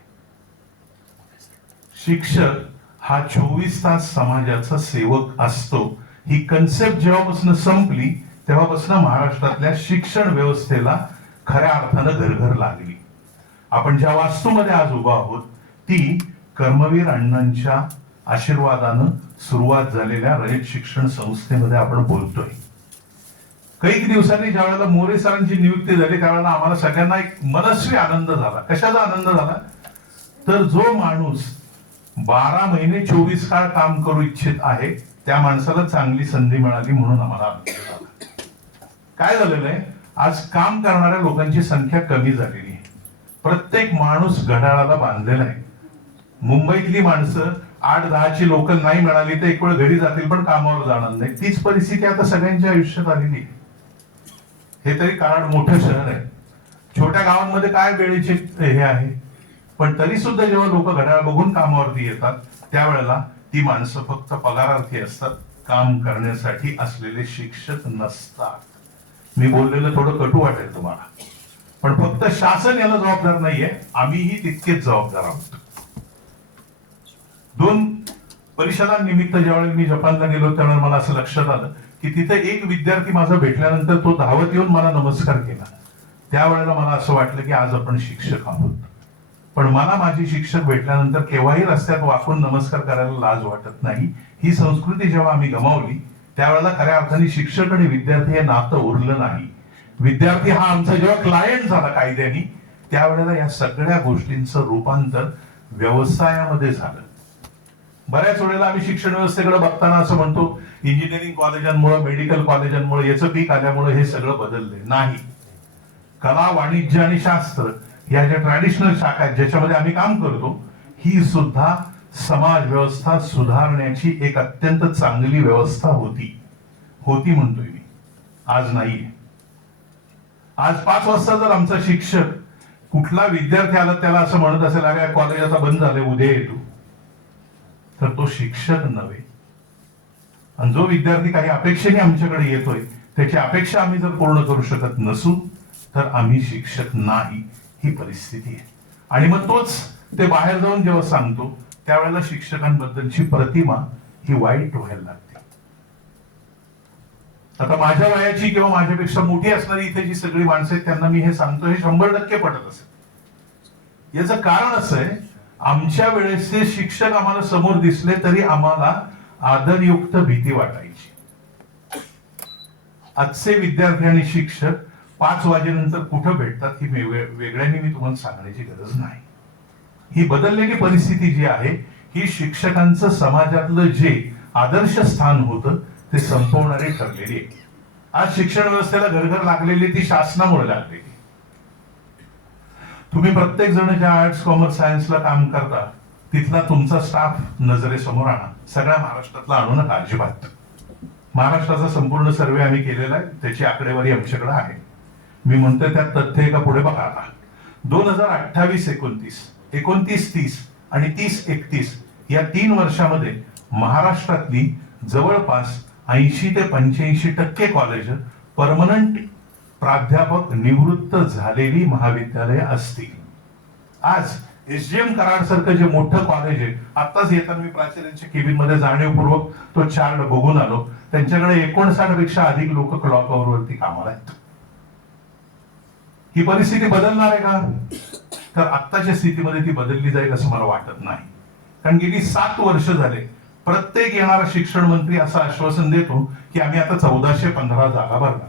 शिक्षक हा 24 तास समाजाचा सेवक असतो. ही कन्सेप्ट जेव्हापासून संपली तेव्हापासून महाराष्ट्रातल्या शिक्षण व्यवस्थेला खऱ्या अर्थानं घरघर लागली. आपण ज्या वास्तूमध्ये आज उभा आहोत ती कर्मवीर अण्णांच्या आशीर्वादानं सुरुवात झालेल्या रयत शिक्षण संस्थेमध्ये आपण बोलतोय. काही दिवसांनी ज्या वेळेला मोरे सरांची नियुक्ती झाली त्यावेळेला आम्हाला सगळ्यांना एक मनस्वी आनंद झाला. कशाचा आनंद झाला तर जो माणूस 12 महिने 24 काळ काम करू इच्छित आहे त्या माणसाला चांगली संधी मिळाली म्हणून आम्हाला आनंद झाला. काय झालेलं आहे, आज काम करणाऱ्या लोकांची संख्या कमी झालेली आहे. प्रत्येक माणूस घड्याळाला बांधलेला आहे. मुंबईतली माणसं 8-10ची लोकल नाही मिळाली तर एक वेळ घरी जातील पण कामावर जाणार नाही. तीच परिस्थिती आता सगळ्यांच्या आयुष्यात आलेली आहे. हे तरी कराड मोठं शहर आहे. छोट्या गावांमध्ये काय वेळेचे हे आहे, पण तरी सुद्धा जेव्हा लोक घड्याळ बघून कामावरती येतात त्यावेळेला ती माणसं फक्त पगारार्थी असतात, काम करण्यासाठी असलेले शिक्षक नसतात. मी बोललेलं थोडं कटू वाटेल तुम्हाला, पण फक्त शासन याला जबाबदार नाहीये, आम्हीही तितकेच जबाबदार आहोत. 2 परिषदांनिमित्त ज्यावेळेला मी जपानला गेलो त्यावेळेला मला असं लक्षात आलं की तिथे एक विद्यार्थी माझा भेटल्यानंतर तो धावत येऊन मला नमस्कार केला. त्यावेळेला मला असं वाटलं की आज आपण शिक्षक आहोत. पण मला माझे शिक्षक भेटल्यानंतर केव्हाही रस्त्यात वाकून नमस्कार करायला लाज वाटत नाही. ही संस्कृती जेव्हा आम्ही गमावली त्यावेळेला खऱ्या अर्थाने शिक्षक आणि विद्यार्थी हे नातं उरलं नाही. विद्यार्थी हा आमचा जेव्हा क्लायंट झाला कायद्याने त्यावेळेला या सगळ्या गोष्टींचं रूपांतर व्यवसायामध्ये झालं. बऱ्याच वेळेला आम्ही शिक्षण व्यवस्थेकडे बघताना असं म्हणतो इंजिनिअरिंग कॉलेजांमुळे, मेडिकल कॉलेजांमुळे, याचं पीक आल्यामुळे हे सगळं बदललंय. नाही. कला, वाणिज्य आणि शास्त्र या ज्या ट्रॅडिशनल शाखा आहेत ज्याच्यामध्ये आम्ही काम करतो, ही सुद्धा समाज व्यवस्था सुधारण्याची एक अत्यंत चांगली व्यवस्था होती म्हणतोय मी, आज नाहीये. आज 5 वाजता जर आमचा शिक्षक कुठला विद्यार्थी आला त्याला असं म्हणत असेल अरे कॉलेज आता बंद झाले उद्या येतो, तर तो शिक्षक नव्हे. आणि जो विद्यार्थी काही अपेक्षेने आमच्याकडे येतोय त्याची अपेक्षा आम्ही जर पूर्ण करू शकत नसू तर आम्ही शिक्षक नाही, ही परिस्थिती आहे. आणि मग तोच ते बाहेर जाऊन जेव्हा सांगतो त्यावेळेला शिक्षकांबद्दलची प्रतिमा ही वाईट व्हायला लागते. आता माझ्या वयाची किंवा माझ्यापेक्षा मोठी असणारी इथे जी सगळी माणसं आहेत त्यांना मी हे सांगतो हे 100% पटत असेल. याचं कारण असं आहे, आमच्या वेळेसचे शिक्षक आम्हाला समोर दिसले तरी आम्हाला आदरयुक्त भीती वाटायची. आजचे विद्यार्थी आणि शिक्षक 5 वाजेनंतर कुठं भेटतात ही वेगळ्याने मी तुम्हाला सांगण्याची गरज नाही. ही बदललेली परिस्थिती जी आहे ही शिक्षकांचं समाजातलं जे आदर्श स्थान होतं ते संपवणारी ठरलेली आहे. आज शिक्षण व्यवस्थेला घरघर लागलेली ती शासनामुळे लागलेली. तुम्ही प्रत्येक जण ज्या आर्ट्स, कॉमर्स, सायन्सला काम करता तिथला तुमचा स्टाफ नजरेसमोर आणा. सगळ्या महाराष्ट्रातला आणू नका अजिबात. महाराष्ट्राचा संपूर्ण सर्वे आम्ही केलेला आहे, त्याची आकडेवारी आमच्याकडे आहे. मी म्हणतोय त्यात तथ्य एका पुढे बघा. आता 2028-29, 29-30 आणि 30-31 या 3 वर्षामध्ये महाराष्ट्रातली जवळपास 80 ते 85% कॉलेज परमनंट प्राध्यापक निवृत्त झालेली महाविद्यालय असतील. आज SGM कराड सारखं जे मोठं कॉलेज आहे, आताच येताना मी प्राचार्यांच्या केबिन मध्ये जाणीवपूर्वक तो चार्ट बघून आलो, त्यांच्याकडे 59 पेक्षा अधिक लोक क्लॉक आवर वरती कामाला आहेत. ही परिस्थिती बदलणार आहे का? तर आत्ताच्या स्थितीमध्ये ती बदलली जाईल असं मला वाटत नाही. कारण गेली 7 वर्ष झाले प्रत्येक येणारा शिक्षण मंत्री असं आश्वासन देतो की आम्ही आता 1415 जागा भरणार.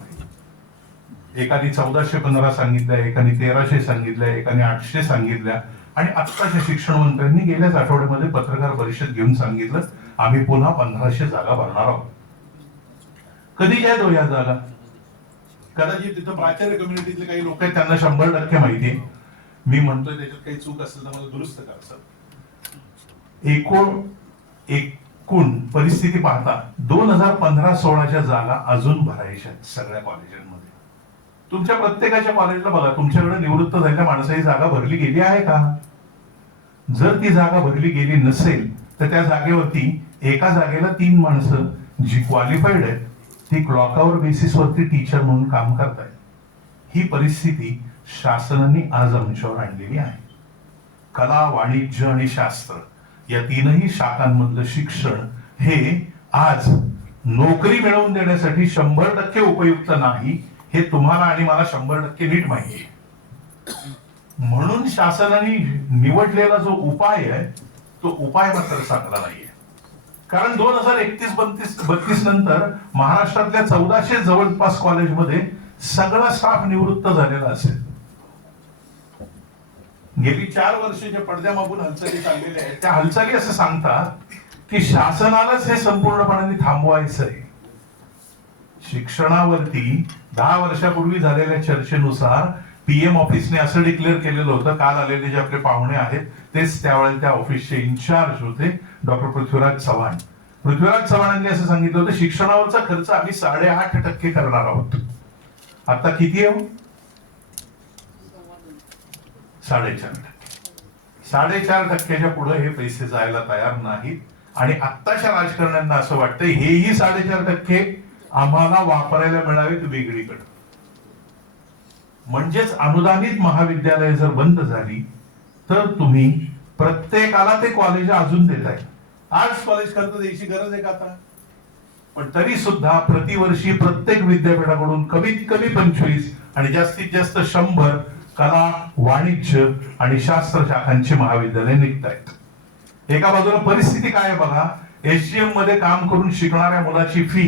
एकाने 1415 सांगितल्या, एकाने 1300 सांगितल्या, एकाने 800 सांगितल्या आणि आत्ताच्या शिक्षण मंत्र्यांनी गेल्याच आठवड्यामध्ये पत्रकार परिषद घेऊन सांगितलं आम्ही पुन्हा 1500 जागा भरणार आहोत. कधी घ्या या जागा? कदाचित तिथं प्राचार्य कम्युनिटीतले काही लोक आहेत त्यांना 100% माहिती आहे. मी म्हणतोय त्याच्यात काही चूक असेल तर मला दुरुस्त करा सर. एकूण परिस्थिती पाहता 2015-16च्या जागा अजून भरायच्या सगळ्या कॉलेजांमध्ये. तुमच्या प्रत्येकाच्या कॉलेजला बघा, तुमच्याकडे निवृत्त झालेल्या माणसाची जागा भरली गेली आहे का? जर ती जागा भरली गेली नसेल तर त्या जागेवरती एका जागेला 3 माणसं जी क्वालिफाईड आहेत ती क्लॉकआवर बेसिस वरती टीचर म्हणून काम करतायत. ही परिस्थिती शासनाने आज आमच्यावर आणलेली आहे. कला, वाणिज्य आणि शास्त्र या 3ही शाखांमधलं शिक्षण हे आज नोकरी मिळवून देण्यासाठी 100% उपयुक्त नाही, हे तुम्हाला आणि मला 100% नीट माहिती आहे. म्हणून शासनाने निवडलेला जो उपाय आहे तो उपाय मात्र चांगला नाहीये. कारण 2031-32 नंतर महाराष्ट्रातल्या 1400 जवळपास कॉलेजमध्ये सगळा स्टाफ निवृत्त झालेला असेल. गेली 4 वर्षाच्या पडद्यामागून हालचाली चाललेल्या आहेत. त्या हालचाली असं सांगतात की शासनालाच हे संपूर्णपणे थांबवायचं आहे. शिक्षणावरती 10 वर्षापूर्वी झालेल्या चर्चेनुसार पीएम ऑफिसने असं डिक्लेअर केलेलं होतं. काल आलेले जे आपले पाहुणे आहेत तेच त्यावेळेला त्या ऑफिसचे इन्चार्ज होते, डॉक्टर पृथ्वीराज चव्हाण. पृथ्वीराज चव्हाणांनी असं सांगितलं होतं, शिक्षणावरचा खर्च आम्ही 8.5% करणार आहोत. आता किती आहे? 4.5%. 4.5%च्या पुढे हे पैसे जायला तयार नाहीत. आणि आत्ताच्या राजकारण्यांना असं वाटतं हेही 4.5% आम्हाला वापरायला मिळावेत वेगळीकडे. म्हणजेच अनुदानित महाविद्यालय जर बंद झाली तर तुम्ही प्रत्येकाला ते कॉलेज अजून देताय. आर्ट्स कॉलेज खर्च द्यायची गरज आहे का आता? पण तरी सुद्धा प्रतिवर्षी प्रत्येक विद्यापीठाकडून कमीत कमी 25 आणि जास्तीत जास्त 100 कला, वाणिज्य आणि शास्त्र शाखांची महाविद्यालय निघत आहेत. एका बाजूला परिस्थिती काय आहे बघा. एसजीएम मध्ये काम करून शिकणाऱ्या मुलाची फी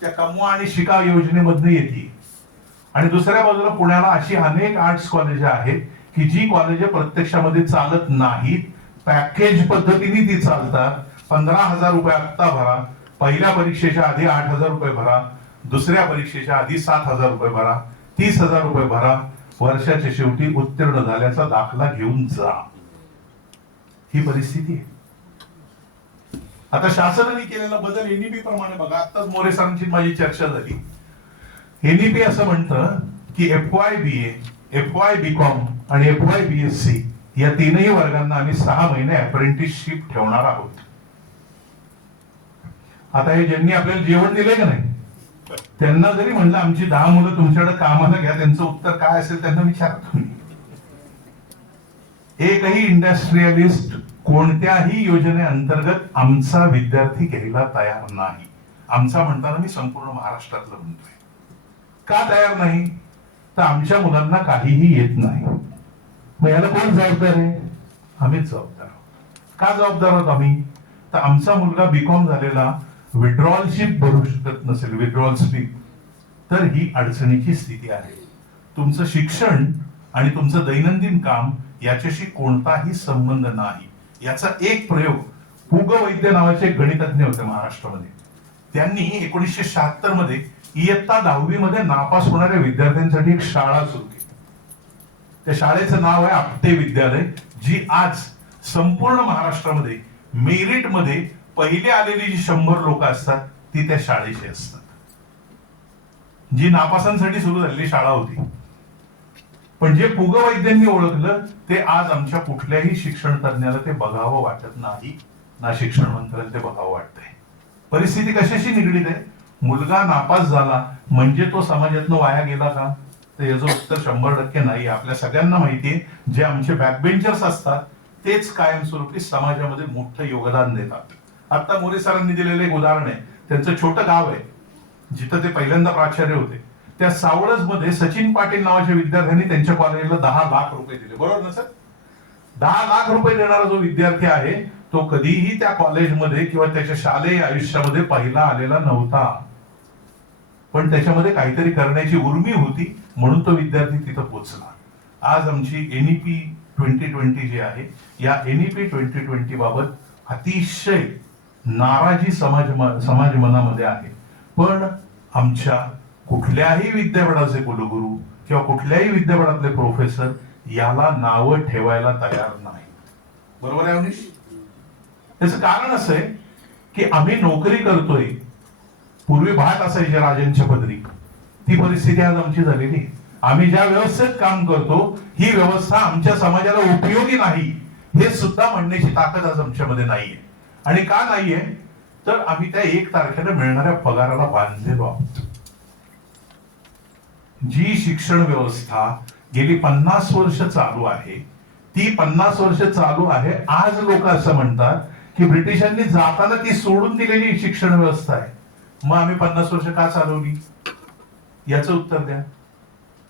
त्या कमवा आणि शिका योजनेमधून येते. आणि दुसऱ्या बाजूला पुण्याला अशी अनेक आर्ट्स कॉलेज आहेत की जी कॉलेज प्रत्यक्षामध्ये चालत नाहीत, पॅकेज पद्धतीने ती चालतात. 15,000 रुपये आत्ता भरा, पहिल्या परीक्षेच्या आधी 8,000 रुपये भरा, दुसऱ्या परीक्षेच्या आधी 7,000 रुपये भरा, 30,000 रुपये भरा, वर्षाच्या शेवटी उत्तीर्ण झाल्याचा दाखला घेऊन जा. ही परिस्थिती आहे. आता शासनाने केलेला बदल एनईपी प्रमाणे बघा. आताच मोरे सरांची माझी चर्चा झाली. एनईपी असं म्हणतं की FY BA, FY BCom आणि FY BSc या तीनही वर्गांना आम्ही 6 महिने अप्रेंटिसशिप ठेवणार आहोत. आता हे ज्यांनी आपल्याला जेवण दिलंय का नाही त्यांना जरी म्हणलं आमची 10 मुलं तुमच्याकडे कामाला घ्या, त्यांचं उत्तर काय असेल त्यांना विचारा तुम्ही. एकही इंडस्ट्रियलिस्ट कोणत्याही योजनेअंतर्गत आमचा विद्यार्थी घ्यायला तयार नाही. आमचा म्हणताना मी संपूर्ण महाराष्ट्रातलं म्हणतोय. का तयार नाही? तर आमच्या मुलांना काहीही येत नाही. मग याला कोण जबाबदार आहे? आम्हीच जबाबदार आहोत. का जबाबदार आहोत आम्ही? तर आमचा मुलगा बीकॉम झालेला विड्रॉल स्लिप भरू शकत नसेल, विड्रॉल स्लिप, तर ही अडचणीची स्थिती आहे. तुमचं शिक्षण आणि तुमचं दैनंदिन काम याच्याशी कोणताही संबंध नाही. याचा एक प्रयोग पुग वैद्य नावाचे गणितज्ञ होते महाराष्ट्रामध्ये. त्यांनी 1976 मध्ये इयत्ता 10वी मध्ये नापास होणाऱ्या विद्यार्थ्यांसाठी एक शाळा सुरू केली. त्या शाळेचं नाव आहे आपटे विद्यालय, जी आज संपूर्ण महाराष्ट्रामध्ये मेरिट मध्ये पहिले आलेली जी 100 लोक असतात ती त्या शाळेची असतात. जी नापासांसाठी सुरू झालेली शाळा होती. पण जे पुग वैद्यांनी ओळखलं ते आज आमच्या कुठल्याही शिक्षण तज्ञाला ते बघावं वाटत नाही, ना शिक्षण मंत्र्याला ते बघावं वाटतंय. परिस्थिती कशाशी निगडीत आहे? मुलगा नापास झाला म्हणजे तो समाजातनं वाया गेला का? तर याचं उत्तर 100% नाही. आपल्या सगळ्यांना माहितीये जे आमचे बॅकबेंचर्स असतात तेच कायमस्वरूपी समाजामध्ये मोठं योगदान देतात. आता मोरे सरांनी दिलेलं एक उदाहरण आहे. त्यांचं छोटं गाव आहे जिथं ते पहिल्यांदा प्राचार्य होते. त्या सावळज मध्ये सचिन पाटील नावाच्या विद्यार्थ्यांनी त्यांच्या कॉलेजला 10 लाख रुपये दिले. बरोबर ना सर? 10 लाख रुपये देणारा जो विद्यार्थी आहे तो कधीही त्या कॉलेजमध्ये किंवा त्याच्या शालेय आयुष्यामध्ये पहिला आलेला नव्हता. पण त्याच्यामध्ये काहीतरी करण्याची उर्मी होती म्हणून तो विद्यार्थी तिथं पोहोचला. आज आमची NEP 2020 जी आहे, या NEP 2020 बाबत अतिशय नाराजी समाज मनामध्ये आहे. पण आमच्या कुठल्याही विद्यापीठाचे कुलगुरू किंवा कुठल्याही विद्यापीठातले प्रोफेसर याला नावं ठेवायला तयार नाही. बरोबर आहे अवनीश? त्याचं कारण असं आहे की आम्ही नोकरी करतोय. पूर्वी भाट असायचे राजांच्या पदरी, ती परिस्थिती आज आमची झालेली. आम्ही ज्या व्यवस्थेत काम करतो ही व्यवस्था आमच्या समाजाला उपयोगी नाही हे सुद्धा म्हणण्याची ताकद आज आमच्यामध्ये नाहीये. आणि का नाहीये? तर आम्ही त्या 1 तारखेला मिळणाऱ्या पगाराला बांधलेलो आहोत. जी शिक्षण व्यवस्था गेली 50 वर्ष चालू आहे ती 50 वर्ष चालू आहे. आज लोक असं म्हणतात की ब्रिटिशांनी जाताना ती सोडून दिलेली शिक्षण व्यवस्था आहे. मग आम्ही 50 वर्ष का चालवली? याचं उत्तर द्या.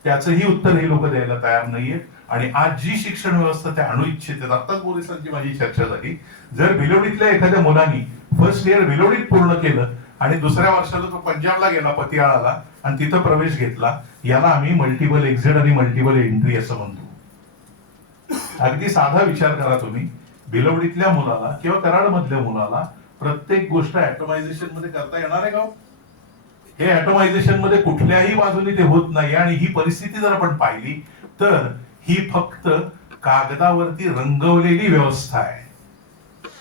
त्याचंही उत्तर हे लोक द्यायला तयार नाहीये. आणि आज जी शिक्षण व्यवस्था ते आणू इच्छितात, आताच पोलिसांची माझी चर्चा झाली, जर भिलोडीतल्या एखाद्या मुलांनी फर्स्ट इयर भिलोडीत पूर्ण केलं आणि दुसऱ्या वर्षाला तो पंजाबला गेला पतियाळाला आणि तिथं प्रवेश घेतला, याला आम्ही मल्टिपल एक्झिट आणि मल्टिपल एंट्री असं म्हणतो. अगदी साधा विचार करा तुम्ही, बिलवडीतल्या मुलाला किंवा कराडमधल्या मुलाला प्रत्येक गोष्ट ऍटोमायझेशन मध्ये करता येणार आहे का हो? हे ऍटोमायझेशन मध्ये कुठल्याही बाजूने ते होत नाही. आणि ही परिस्थिती जर आपण पाहिली तर ही फक्त कागदावरती रंगवलेली व्यवस्था आहे.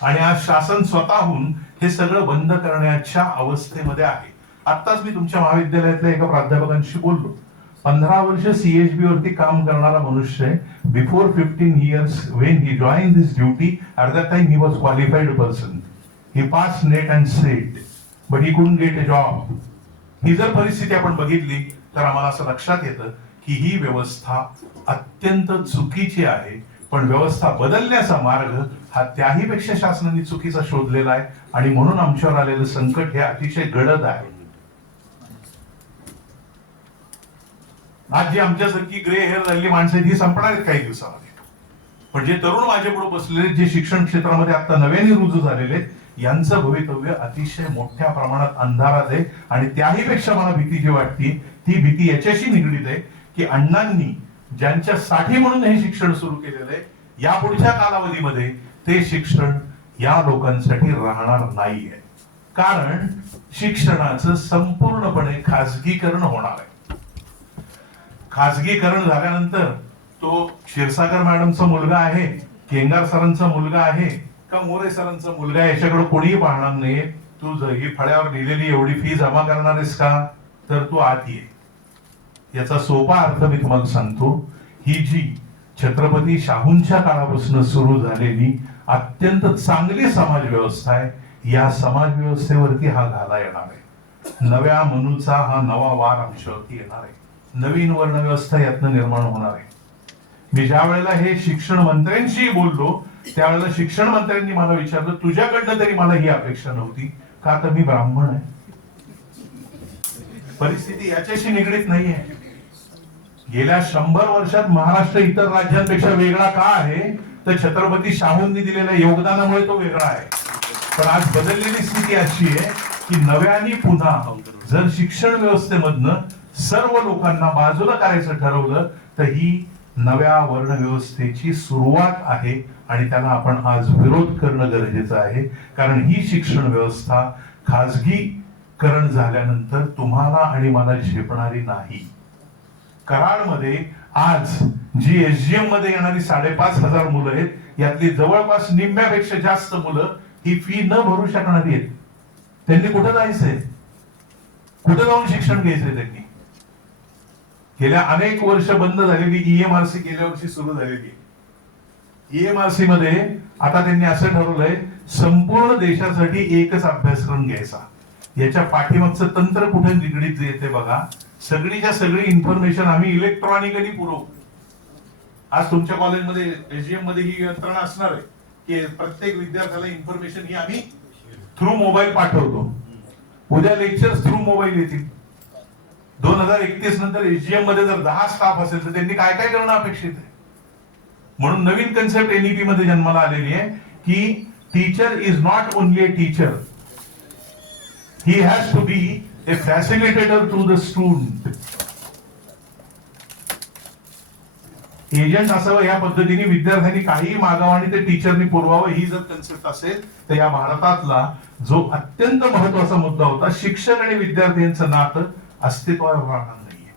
आणि आज शासन स्वतःहून हे सगळं बंद करण्याच्या अवस्थेमध्ये आहे. आत्ताच मी तुमच्या महाविद्यालयातल्या एका प्राध्यापकांशी बोललो. 15 वर्ष सीएचबी वरती काम करणारा मनुष्य आहे. Before 15 years when he joined this duty, at that time he was qualified person. He passed NET and SET, but he couldn't get a job. ही जर परिस्थिती आपण बघितली तर आम्हाला असं लक्षात येतं की ही व्यवस्था अत्यंत चुकीची आहे. पण व्यवस्था बदलण्याचा मार्ग हा त्याही पेक्षा शासनाने चुकीचा शोधलेला आहे. आणि म्हणून आमच्यावर आलेलं संकट हे अतिशय गडद आहे. आज जी आमच्यासारखी ग्रे हेअर झालेली माणसं आहेत ही संपणार आहेत काही दिवसामध्ये. पण जे तरुण माझ्यापुढे बसलेले, जे शिक्षण क्षेत्रामध्ये आता नव्याने रुजू झालेले, यांचं भवितव्य अतिशय मोठ्या प्रमाणात अंधारात आहे. आणि त्याही पेक्षा मला भीती जी वाटते ती भीती याच्याशी निगडीत आहे की अण्णांनी ज्यांच्यासाठी म्हणून हे शिक्षण सुरू केलेलं आहे, या पुढच्या कालावधीमध्ये ते शिक्षण या लोकांसाठी राहणार नाहीये. कारण शिक्षणाचं संपूर्णपणे खाजगीकरण होणार आहे. खाजगीकरण झाल्यानंतर तो क्षीरसागर मॅडमचा मुलगा आहे, केंगार सरांचा मुलगा आहे का मोरे सरांचा मुलगा आहे याच्याकडे कोणीही पाहणार नाही. तू ही फळ्यावर लिहिलेली एवढी फी जमा करणार आहेस का, तर तू आत ये. याचा सोपा अर्थ मी तुम्हाला सांगतो. ही जी छत्रपती शाहूंच्या काळापासून सुरू झालेली अत्यंत चांगली समाज व्यवस्था आहे, या समाज व्यवस्थेवरती हा घाला येणार आहे. नव्या मनूचा हा नवा वार आमच्यावरती येणार आहे. नवीन वर्ण व्यवस्था यातनं निर्माण होणार आहे. मी ज्या वेळेला हे शिक्षण मंत्र्यांशी बोललो त्यावेळेला शिक्षण मंत्र्यांनी मला विचारलं, तुझ्याकडनं तरी मला ही अपेक्षा नव्हती का, तर मी ब्राह्मण आहे. परिस्थिती याच्याशी निगडीत नाहीये. गेल्या 100 वर्षात महाराष्ट्र इतर राज्यांपेक्षा वेगळा का आहे, तर छत्रपती शाहूंनी दिलेल्या योगदानामुळे तो वेगळा आहे. पण आज बदललेली स्थिती अशी आहे की नव्याने पुन्हा जर शिक्षण व्यवस्थेमधनं सर्व लोकांना बाजूला करायचं ठरवलं तर ही नव्या वर्ण व्यवस्थेची सुरुवात आहे. आणि त्याला आपण आज विरोध करणं गरजेचं आहे. कारण ही शिक्षण व्यवस्था खाजगीकरण झाल्यानंतर तुम्हाला आणि मला झेपणारी नाही. कराडमध्ये आज जी एसजीएम मध्ये येणारी 5,500 मुलं आहेत, यातली जवळपास निम्म्यापेक्षा जास्त मुलं ही फी न भरू शकणारी आहेत. त्यांनी कुठं जायचंय, कुठं जाऊन शिक्षण घ्यायचंय? त्यांनी गेल्या अनेक वर्ष बंद झालेली ईएमआरसी गेल्या वर्षी सुरू झालेली. ईएमआरसी मध्ये आता त्यांनी असं ठरवलंय संपूर्ण देशासाठी एकच अभ्यासक्रम घ्यायचा. याच्या पाठीमागचं तंत्र कुठे निगडीत येते बघा. सगळीच्या सगळी इन्फॉर्मेशन आम्ही इलेक्ट्रॉनिकली पुरवू. आज तुमच्या कॉलेजमध्ये एसजीएम मध्ये ही यंत्रणा असणार आहे की प्रत्येक विद्यार्थ्याला इन्फॉर्मेशन ही आम्ही थ्रू मोबाईल पाठवतो. उद्या लेक्चर्स थ्रू मोबाईल येतील. 2031 नंतर एसजीएम मध्ये जर 10 स्टाफ असेल तर त्यांनी काय काय करणं अपेक्षित आहे. म्हणून नवीन कन्सेप्ट एनईपी मध्ये जन्माला आलेली आहे की teacher is not only a teacher, he has to be a facilitator to the student. Agent असावं, या पद्धतीने विद्यार्थ्यांनी काही मागावं आणि ते टीचरनी पुरवावं, ही जर कन्सेप्ट असेल तर या भारतातला जो अत्यंत महत्वाचा मुद्दा होता शिक्षक आणि विद्यार्थ्यांचं नातं अस्तित्वावर राहणार नाहीये.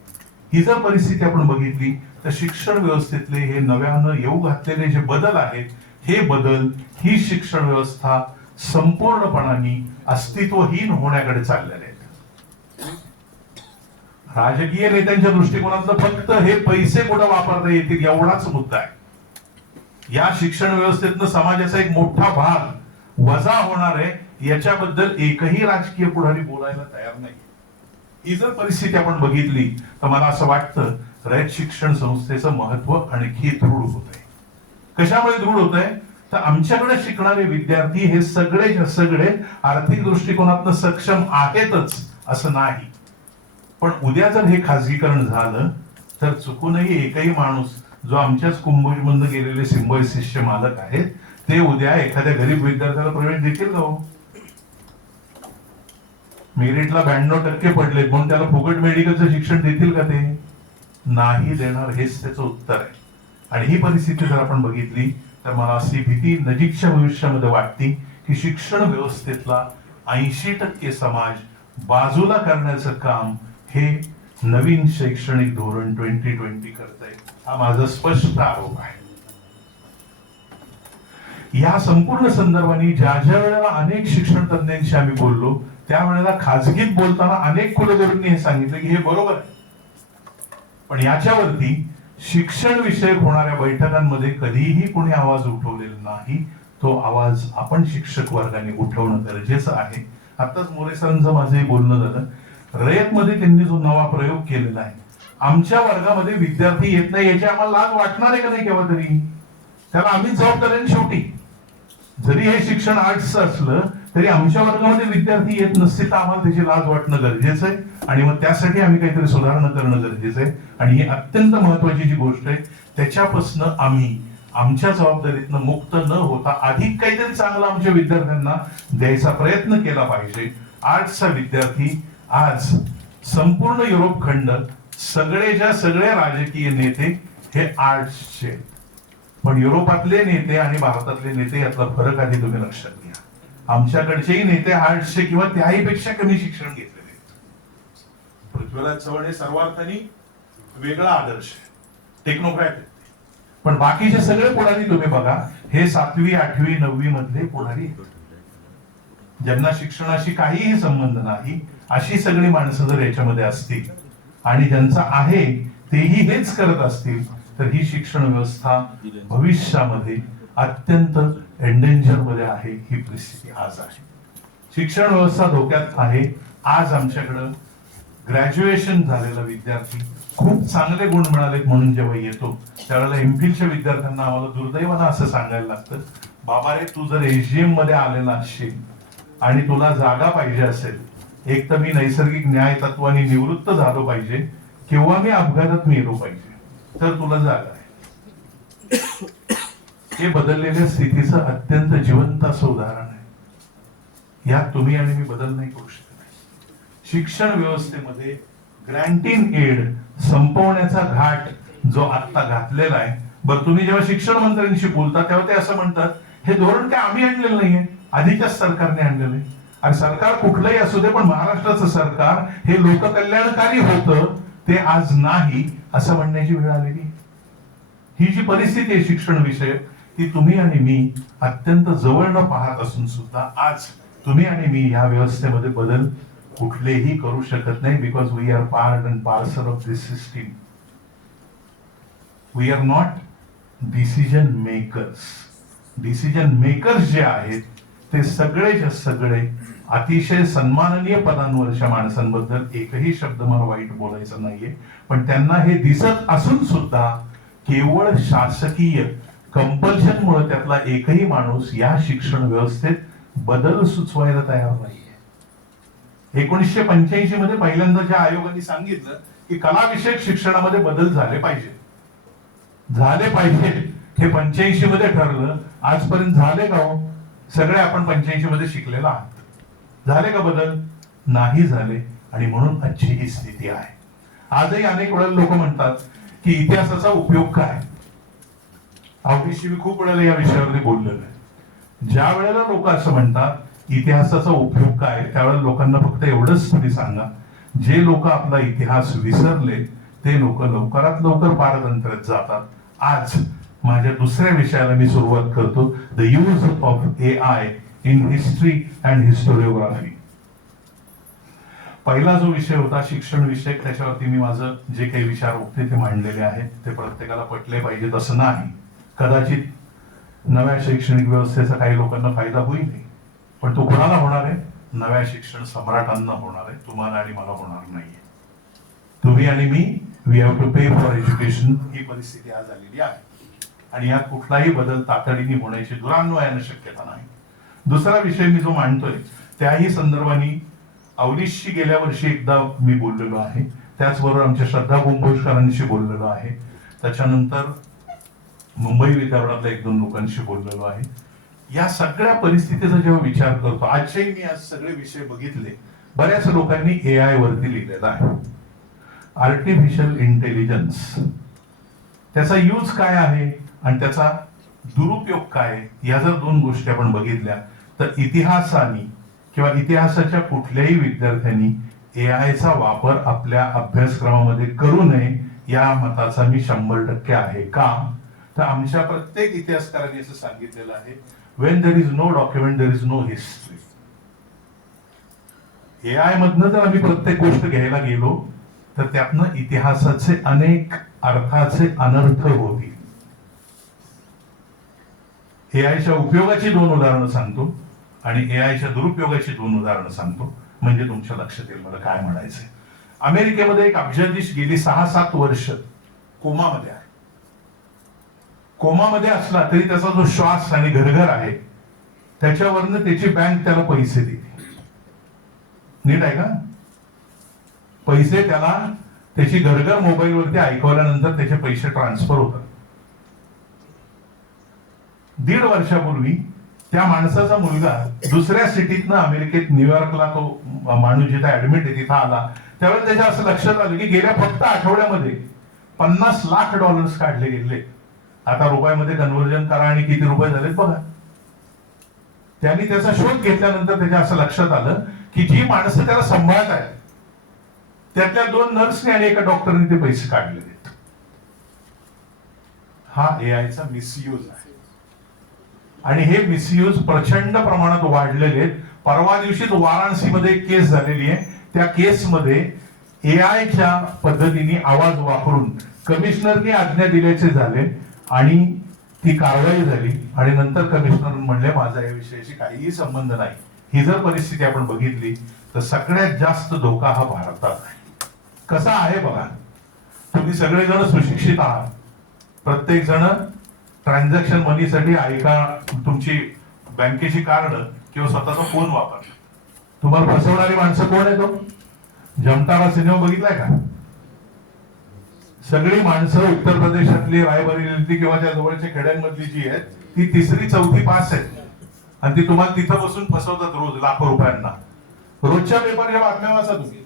ही जर परिस्थिती आपण बघितली तर शिक्षण व्यवस्थेतले हे नव्यानं येऊ घातलेले जे बदल आहेत, हे बदल ही शिक्षण व्यवस्था संपूर्णपणाने अस्तित्वहीन होण्याकडे चाललेले आहेत. राजकीय नेत्यांच्या दृष्टिकोनातलं फक्त हे पैसे कुठं वापरता येतील एवढाच मुद्दा आहे. या शिक्षण व्यवस्थेतनं समाजाचा एक मोठा भाग वजा होणार आहे, याच्याबद्दल एकही राजकीय पुढारी बोलायला तयार नाही. ही जर परिस्थिती आपण बघितली तर मला असं वाटतं रयत शिक्षण संस्थेचं महत्व आणखी दृढ होत आहे. कशामुळे दृढ होत आहे, तर आमच्याकडे शिकणारे विद्यार्थी हे सगळे आर्थिक दृष्टिकोनातनं सक्षम आहेतच असं नाही. पण उद्या जर हे खाजगीकरण झालं तर चुकूनही एकही माणूस जो आमच्याच कुंभोज मधनं गेलेले सिम्बॉयसिसचे मालक आहेत ते उद्या एखाद्या गरीब विद्यार्थ्याला प्रवेश देतील का हो? मेरिटला 92% पडले म्हणून त्याला फुकट मेडिकलचं शिक्षण देतील का ते? नाही देणार, हेच त्याचं उत्तर आहे. आणि ही परिस्थिती जर आपण बघितली तर मला अशी भीती नजीकच्या भविष्यामध्ये वाटते की शिक्षण व्यवस्थेतला 80% समाज बाजूला करण्याचं काम हे नवीन शैक्षणिक धोरण 2020 करतंय. हा माझा स्पष्ट आरोप आहे. या संपूर्ण संदर्भाने ज्या वेळेला अनेक शिक्षण तज्ञांशी आम्ही बोललो त्यावेळेला खाजगीत बोलताना अनेक कुलगुरूंनी हे सांगितलं की हे बरोबर आहे, पण याच्यावरती शिक्षण विषयक होणाऱ्या बैठकांमध्ये कधीही कोणी आवाज उठवलेला नाही. तो आवाज आपण शिक्षक वर्गाने उठवणं गरजेचं आहे. आताच मोरे सरांचं माझंही बोलणं झालं. रयतमध्ये त्यांनी जो नवा प्रयोग केलेला आहे, आमच्या वर्गामध्ये विद्यार्थी येत नाही याची आम्हाला लाज वाटणार आहे का नाही केव्हा तरी? त्याला आम्ही जबाबदार आहे शेवटी. जरी हे शिक्षण आर्ट्सचं असलं तरी आमच्या वर्गामध्ये विद्यार्थी येत नसतील तर आम्हाला त्याची लाज वाटणं गरजेचं आहे आणि मग त्यासाठी आम्ही काहीतरी सुधारणा करणं गरजेचं आहे. आणि ही अत्यंत महत्वाची जी गोष्ट आहे त्याच्यापासून आम्ही आमच्या जबाबदारीतनं मुक्त न होता अधिक काहीतरी चांगलं आमच्या विद्यार्थ्यांना द्यायचा प्रयत्न केला पाहिजे. आर्ट्सचा विद्यार्थी आज संपूर्ण युरोप खंड सगळे राजकीय नेते हे आर्ट्सचे आहेत. पण युरोपातले नेते आणि भारतातले नेते यातला फरक आधी तुम्ही लक्षात घ्या. आमच्याकडचेही नेते आर्ट्सचे किंवा त्याही पेक्षा कमी शिक्षण घेतलेले आहेत. पृथ्वीराज चव्हाण हे सर्वार्थाने वेगळा आदर्श आहे, टेक्नोक्रॅट आहेत. पण बाकीचे सगळे पुढारी तुम्ही बघा, हे 7वी 8वी 9वी मधले पुढारी आहेत. ज्यांना शिक्षणाशी काहीही संबंध नाही अशी सगळी माणसं जर याच्यामध्ये असतील आणि ज्यांचं आहे तेही हेच करत असतील तर ही शिक्षण व्यवस्था भविष्यामध्ये अत्यंत एंडेंजर मध्ये आहे. ही परिस्थिती आज आहे. शिक्षण व्यवस्था धोक्यात आहे. आज आमच्याकडं ग्रॅज्युएशन झालेला विद्यार्थी खूप चांगले गुण मिळालेत म्हणून जेव्हा येतो त्यावेळेला एमफिलच्या विद्यार्थ्यांना आम्हाला दुर्दैवानं असं सांगायला लागतं, बाबा रे तू जर एसजीएम मध्ये आलेला असशील आणि तुला जागा पाहिजे असेल, एक तर मी नैसर्गिक न्याय तत्वाने निवृत्त झालो पाहिजे किंवा मी अपघातात मेलो पाहिजे तर तुला जागा आहे. हे बदललेल्या स्थितीचं अत्यंत जिवंत असं उदाहरण आहे. यात तुम्ही आणि मी बदल नाही करू शकत. शिक्षण व्यवस्थेमध्ये ग्रँटिंग एड संपवण्याचा घाट जो आता घातलेला आहे. बरं, तुम्ही जेव्हा शिक्षण मंत्र्यांशी बोलता तेव्हा ते असं म्हणतात हे धोरण काय आम्ही आणलेलं नाहीये, आधीच्याच सरकारने आणलेलं आहे. आणि सरकार कुठलंही असू दे पण महाराष्ट्राचं सरकार हे लोककल्याणकारी होतं ते आज नाही असं म्हणण्याची वेळ आलेली. ही जी परिस्थिती आहे शिक्षण विषयक ती तुम्ही आणि मी अत्यंत जवळनं पाहत असून सुद्धा आज तुम्ही आणि मी या व्यवस्थेमध्ये बदल कुठलेही करू शकत नाही. Because we are part and parcel of this system. We are not decision makers. Decision makers जे आहेत ते सगळेच्या सगळे अतिशय सन्माननीय पदांवरच्या माणसांबद्दल एकही शब्द मला वाईट बोलायचा नाहीये, पण त्यांना हे दिसत असून सुद्धा केवळ शासकीय कंपल्शन मुळे त्यातला एकही माणूस या शिक्षण व्यवस्थेत बदल सुचवायला तयार नाहीये. 1985 मध्ये पहिल्यांदा ज्या आयोगाने सांगितलं की कला विषयक शिक्षणामध्ये बदल झाले पाहिजे हे 85 मध्ये ठरलं. आजपर्यंत झाले का हो? सगळे आपण 85 मध्ये शिकलेला आहात. झाले का बदल? नाही झाले. आणि म्हणून आजची ही स्थिती आहे. आजही अनेक वेळा लोक म्हणतात की इतिहासाचा उपयोग काय. आवडीशी मी खूप वेळेला या विषयावरती बोललेलो आहे. ज्या वेळेला लोक असं म्हणतात इतिहासाचा उपयोग काय त्यावेळेला लोकांना फक्त एवढंच तुम्ही सांगा, जे लोक आपला इतिहास विसरले ते लोक लवकरात लवकर पारतंत्र्यात जातात. आज माझ्या दुसऱ्या विषयाला मी सुरुवात करतो, the use of AI in history and historiography. पहिला जो विषय होता शिक्षण विषयक, त्याच्यावरती मी माझं जे काही विचार होते ते मांडलेले आहेत. ते प्रत्येकाला पटले पाहिजेत असं नाही. कदाचित नव्या शैक्षणिक व्यवस्थेचा काही लोकांना फायदा होईल, पण तो कोणाला होणार आहे? नव्या शिक्षण सम्राटांना होणार आहे. तुम्हाला आणि मला होणार नाहीये. तुम्ही आणि मी we have to pay for education. ही परिस्थिती आज आलेली आहे आणि यात कुठलाही बदल तातडीने होण्याची दुरान्वयानं शक्यता नाही. दुसरा विषय मी जो मांडतोय त्याही संदर्भाने अवनीशशी गेल्या वर्षी एकदा मी बोललेलो आहे. त्याचबरोबर आमच्या श्रद्धा कुंभोजकरांशी बोललेलो आहे. त्याच्यानंतर मुंबई विद्यापीठातल्या 1-2 लोकांशी बोललेलो आहे. या सगळ्या परिस्थितीचा जेव्हा विचार करतो, आजच्याही मी आज सगळे विषय बघितले, बऱ्याच लोकांनी AI वरती लिहिलेला आहे. आर्टिफिशियल इंटेलिजन्स त्याचा यूज काय आहे आणि त्याचा दुरुपयोग काय आहे, या जर दोन गोष्टी आपण बघितल्या तर इतिहासाने किंवा इतिहासाच्या कुठल्याही विद्यार्थ्यांनी AI चा वापर आपल्या अभ्यासक्रमामध्ये करू नये या मताचा मी 100% आहे. का तर आमच्या प्रत्येक इतिहासकारांनी असं सांगितलेलं आहे, when there is no document there is no history. AI मधनं जर आम्ही प्रत्येक गोष्ट घ्यायला गेलो तर त्यातनं इतिहासाचे अनेक अर्थाचे अनर्थ होतील. AIच्या उपयोगाची 2 उदाहरणं सांगतो आणि AIच्या दुरुपयोगाची 2 उदाहरणं सांगतो, म्हणजे तुमच्या लक्षात येईल मला काय म्हणायचंय. अमेरिकेमध्ये एक अब्जाधीश गेली 6-7 वर्ष कोमामध्ये आहे. कोमामध्ये असला तरी त्याचा जो श्वास आणि घरघर आहे त्याच्यावरनं त्याची बँक त्याला पैसे देते. नीट आहे का? पैसे त्याला त्याची घरघर मोबाईलवरती ऐकवल्यानंतर त्याचे पैसे ट्रान्सफर होतात. 1.5 वर्षापूर्वी त्या माणसाचा मुलगा दुसऱ्या सिटीतनं अमेरिकेत न्यूयॉर्कला तो माणूस जिथे ऍडमिट आहे तिथं आला, त्यावेळेस त्याच्या असं लक्षात आलं की गेल्या फक्त आठवड्यामध्ये $50 लाख काढले गेले. आता रुपयामध्ये कन्व्हर्जन करा आणि किती रुपये झालेत बघा. त्यांनी त्याचा शोध घेतल्यानंतर त्याच्या असं लक्षात आलं की जी माणसं त्याला सांभाळत आहेत त्यातल्या 2 नर्सने आणि एका डॉक्टरने ते पैसे काढले आहेत. हा AIचा मिसयूज आहे आणि हे मिसयूज प्रचंड प्रमाणात वाढलेले आहेत. परवा दिवशीच वाराणसीमध्ये एक केस झालेली आहे. त्या केसमध्ये AIच्या पद्धतीने आवाज वापरून कमिशनरने आज्ञा दिल्याचे झाले आणि ती कारवाई झाली आणि नंतर कमिशनर म्हणले माझा या विषयाशी काहीही संबंध नाही. ही जर परिस्थिती आपण बघितली तर सगळ्यात जास्त धोका हा भारतात आहे. कसा आहे बघा, तुम्ही सगळेजण सुशिक्षित आहात, प्रत्येक जण ट्रान्झॅक्शन मनीसाठी ऐका तुमची बँकेची कार्ड किंवा स्वतःचा फोन वापरता. तुम्हाला फसवणारी माणसं कोण आहे? तो जमतारा सिनेमा बघितलाय का? सगळी माणसं उत्तर प्रदेशातली, रायबरेलीतली किंवा त्या जवळच्या खेड्यांमधली जी आहेत ती 3री 4थी पास आहेत आणि ती तुम्हाला तिथं बसून फसवतात रोज लाखो रुपयांना. रोजच्या पेपरच्या बातम्या वाचा तुम्ही.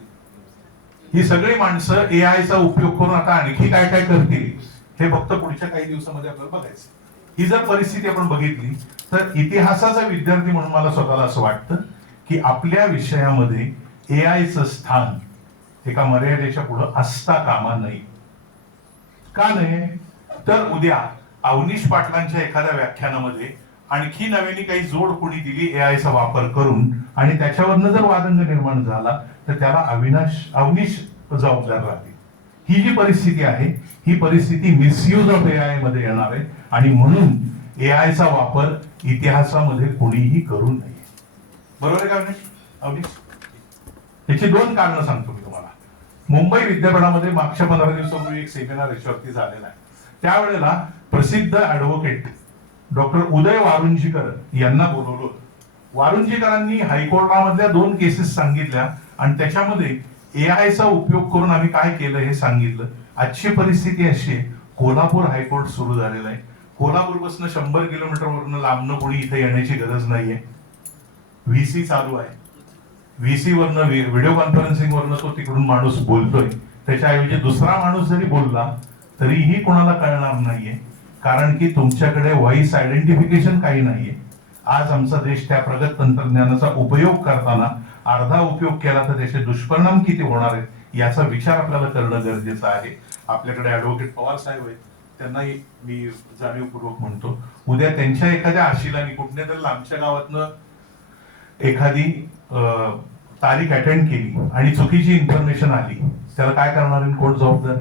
ही सगळी माणसं AIचा उपयोग करून आता आणखी काय काय करतील हे फक्त पुढच्या काही दिवसामध्ये आपल्याला बघायचं. ही जर परिस्थिती आपण बघितली तर इतिहासाचा विद्यार्थी म्हणून मला स्वतःला असं वाटतं की आपल्या विषयामध्ये AIचं स्थान एका मर्यादेच्या पुढे असता कामा नये. का नाही? तर उद्या अवनीश पाटलांच्या एखाद्या व्याख्यानामध्ये आणखी नव्याने काही जोड कोणी दिली AIचा वापर करून आणि त्याच्यावरनं जर वादंग निर्माण झाला तर त्याला अवनीश जबाबदार राहतील. ही जी परिस्थिती आहे ही परिस्थिती मिसयूज ऑफ AI मध्ये येणार आहे आणि म्हणून AIचा वापर इतिहासामध्ये कोणीही करू नये. बरोबर आहे का अवनीश? याची 2 कारणं सांगतो मी तुम्हाला. मुंबई विद्यापीठामध्ये मागच्या 15 दिवसापूर्वी एक सेमिनार याच्यावरती झालेला आहे. त्यावेळेला प्रसिद्ध ऍडव्होकेट डॉक्टर उदय वारुंजीकर यांना बोलवलं होतं. वारुंजीकरांनी हायकोर्टामधल्या 2 केसेस सांगितल्या आणि त्याच्यामध्ये AIचा उपयोग करून आम्ही काय केलं हे सांगितलं. आजची परिस्थिती अशी आहे, कोल्हापूर हायकोर्ट सुरू झालेलं आहे. कोल्हापूरपासून 100 किलोमीटरवरून लांबनं कोणी इथे येण्याची गरज नाहीये. VC चालू आहे. VC वरनं व्हिडिओ कॉन्फरन्सिंग वरनं तो तिकडून माणूस बोलतोय. त्याच्याऐवजी दुसरा माणूस जरी बोलला तरीही कोणाला कळणार नाहीये, कारण की तुमच्याकडे व्हॉइस आयडेंटिफिकेशन काही नाहीये. आज आमचा देश त्या प्रगत तंत्रज्ञानाचा उपयोग करताना अर्धा उपयोग केला तर त्याचे दुष्परिणाम किती होणार आहेत याचा विचार आपल्याला करणं गरजेचं आहे. आपल्याकडे ऍडव्होकेट पवार साहेब आहेत, त्यांनाही मी जाणीवपूर्वक म्हणतो, उद्या त्यांच्या एखाद्या आशिलाने कुठल्या तरी लांबच्या गावातनं एखादी तारीख अटेंड केली आणि चुकीची इन्फॉर्मेशन आली, त्याला काय करणार आणि कोण जबाबदार?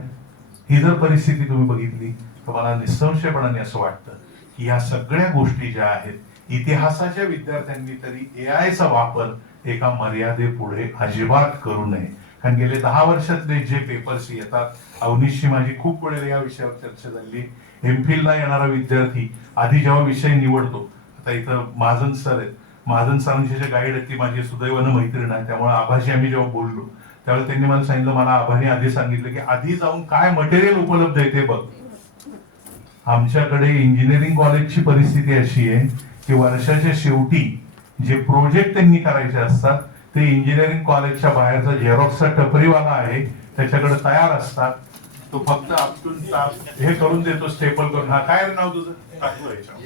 ही जर परिस्थिती तुम्ही बघितली तर मला निसंशयपणाने असं वाटतं की या सगळ्या गोष्टी ज्या आहेत इतिहासाच्या विद्यार्थ्यांनी तरी AIचा वापर एका मर्यादेपुढे अजिबात करू नये. कारण गेले 10 वर्षातले जे पेपर्स येतात, अवनीशची माझी खूप वेळेला या विषयावर चर्चा झाली. MPhil ला येणारा विद्यार्थी आधी जेव्हा विषय निवडतो, आता इथं महाजन सर आहेत, महाजन सरांची जे गाईड आहे ती माझी सुदैवानं मैत्रीण आहे, त्यामुळे आभाशी आम्ही जेव्हा बोललो त्यावेळेस त्यांनी मला सांगितलं, मला आभाने आधी सांगितलं की आधी जाऊन काय मटेरियल उपलब्ध आहे ते बघ. आमच्याकडे इंजिनिअरिंग कॉलेजची परिस्थिती अशी आहे की वर्षाच्या शेवटी जे प्रोजेक्ट त्यांनी करायचे असतात ते इंजिनिअरिंग कॉलेजच्या बाहेरचा झेरॉक्सचा टपरीवाला आहे त्याच्याकडे तयार असतात. तो फक्त आपटून हे करून देतो, स्टेपल करून. हा काय रे नाव तुझं, टाकतो याच्यावर.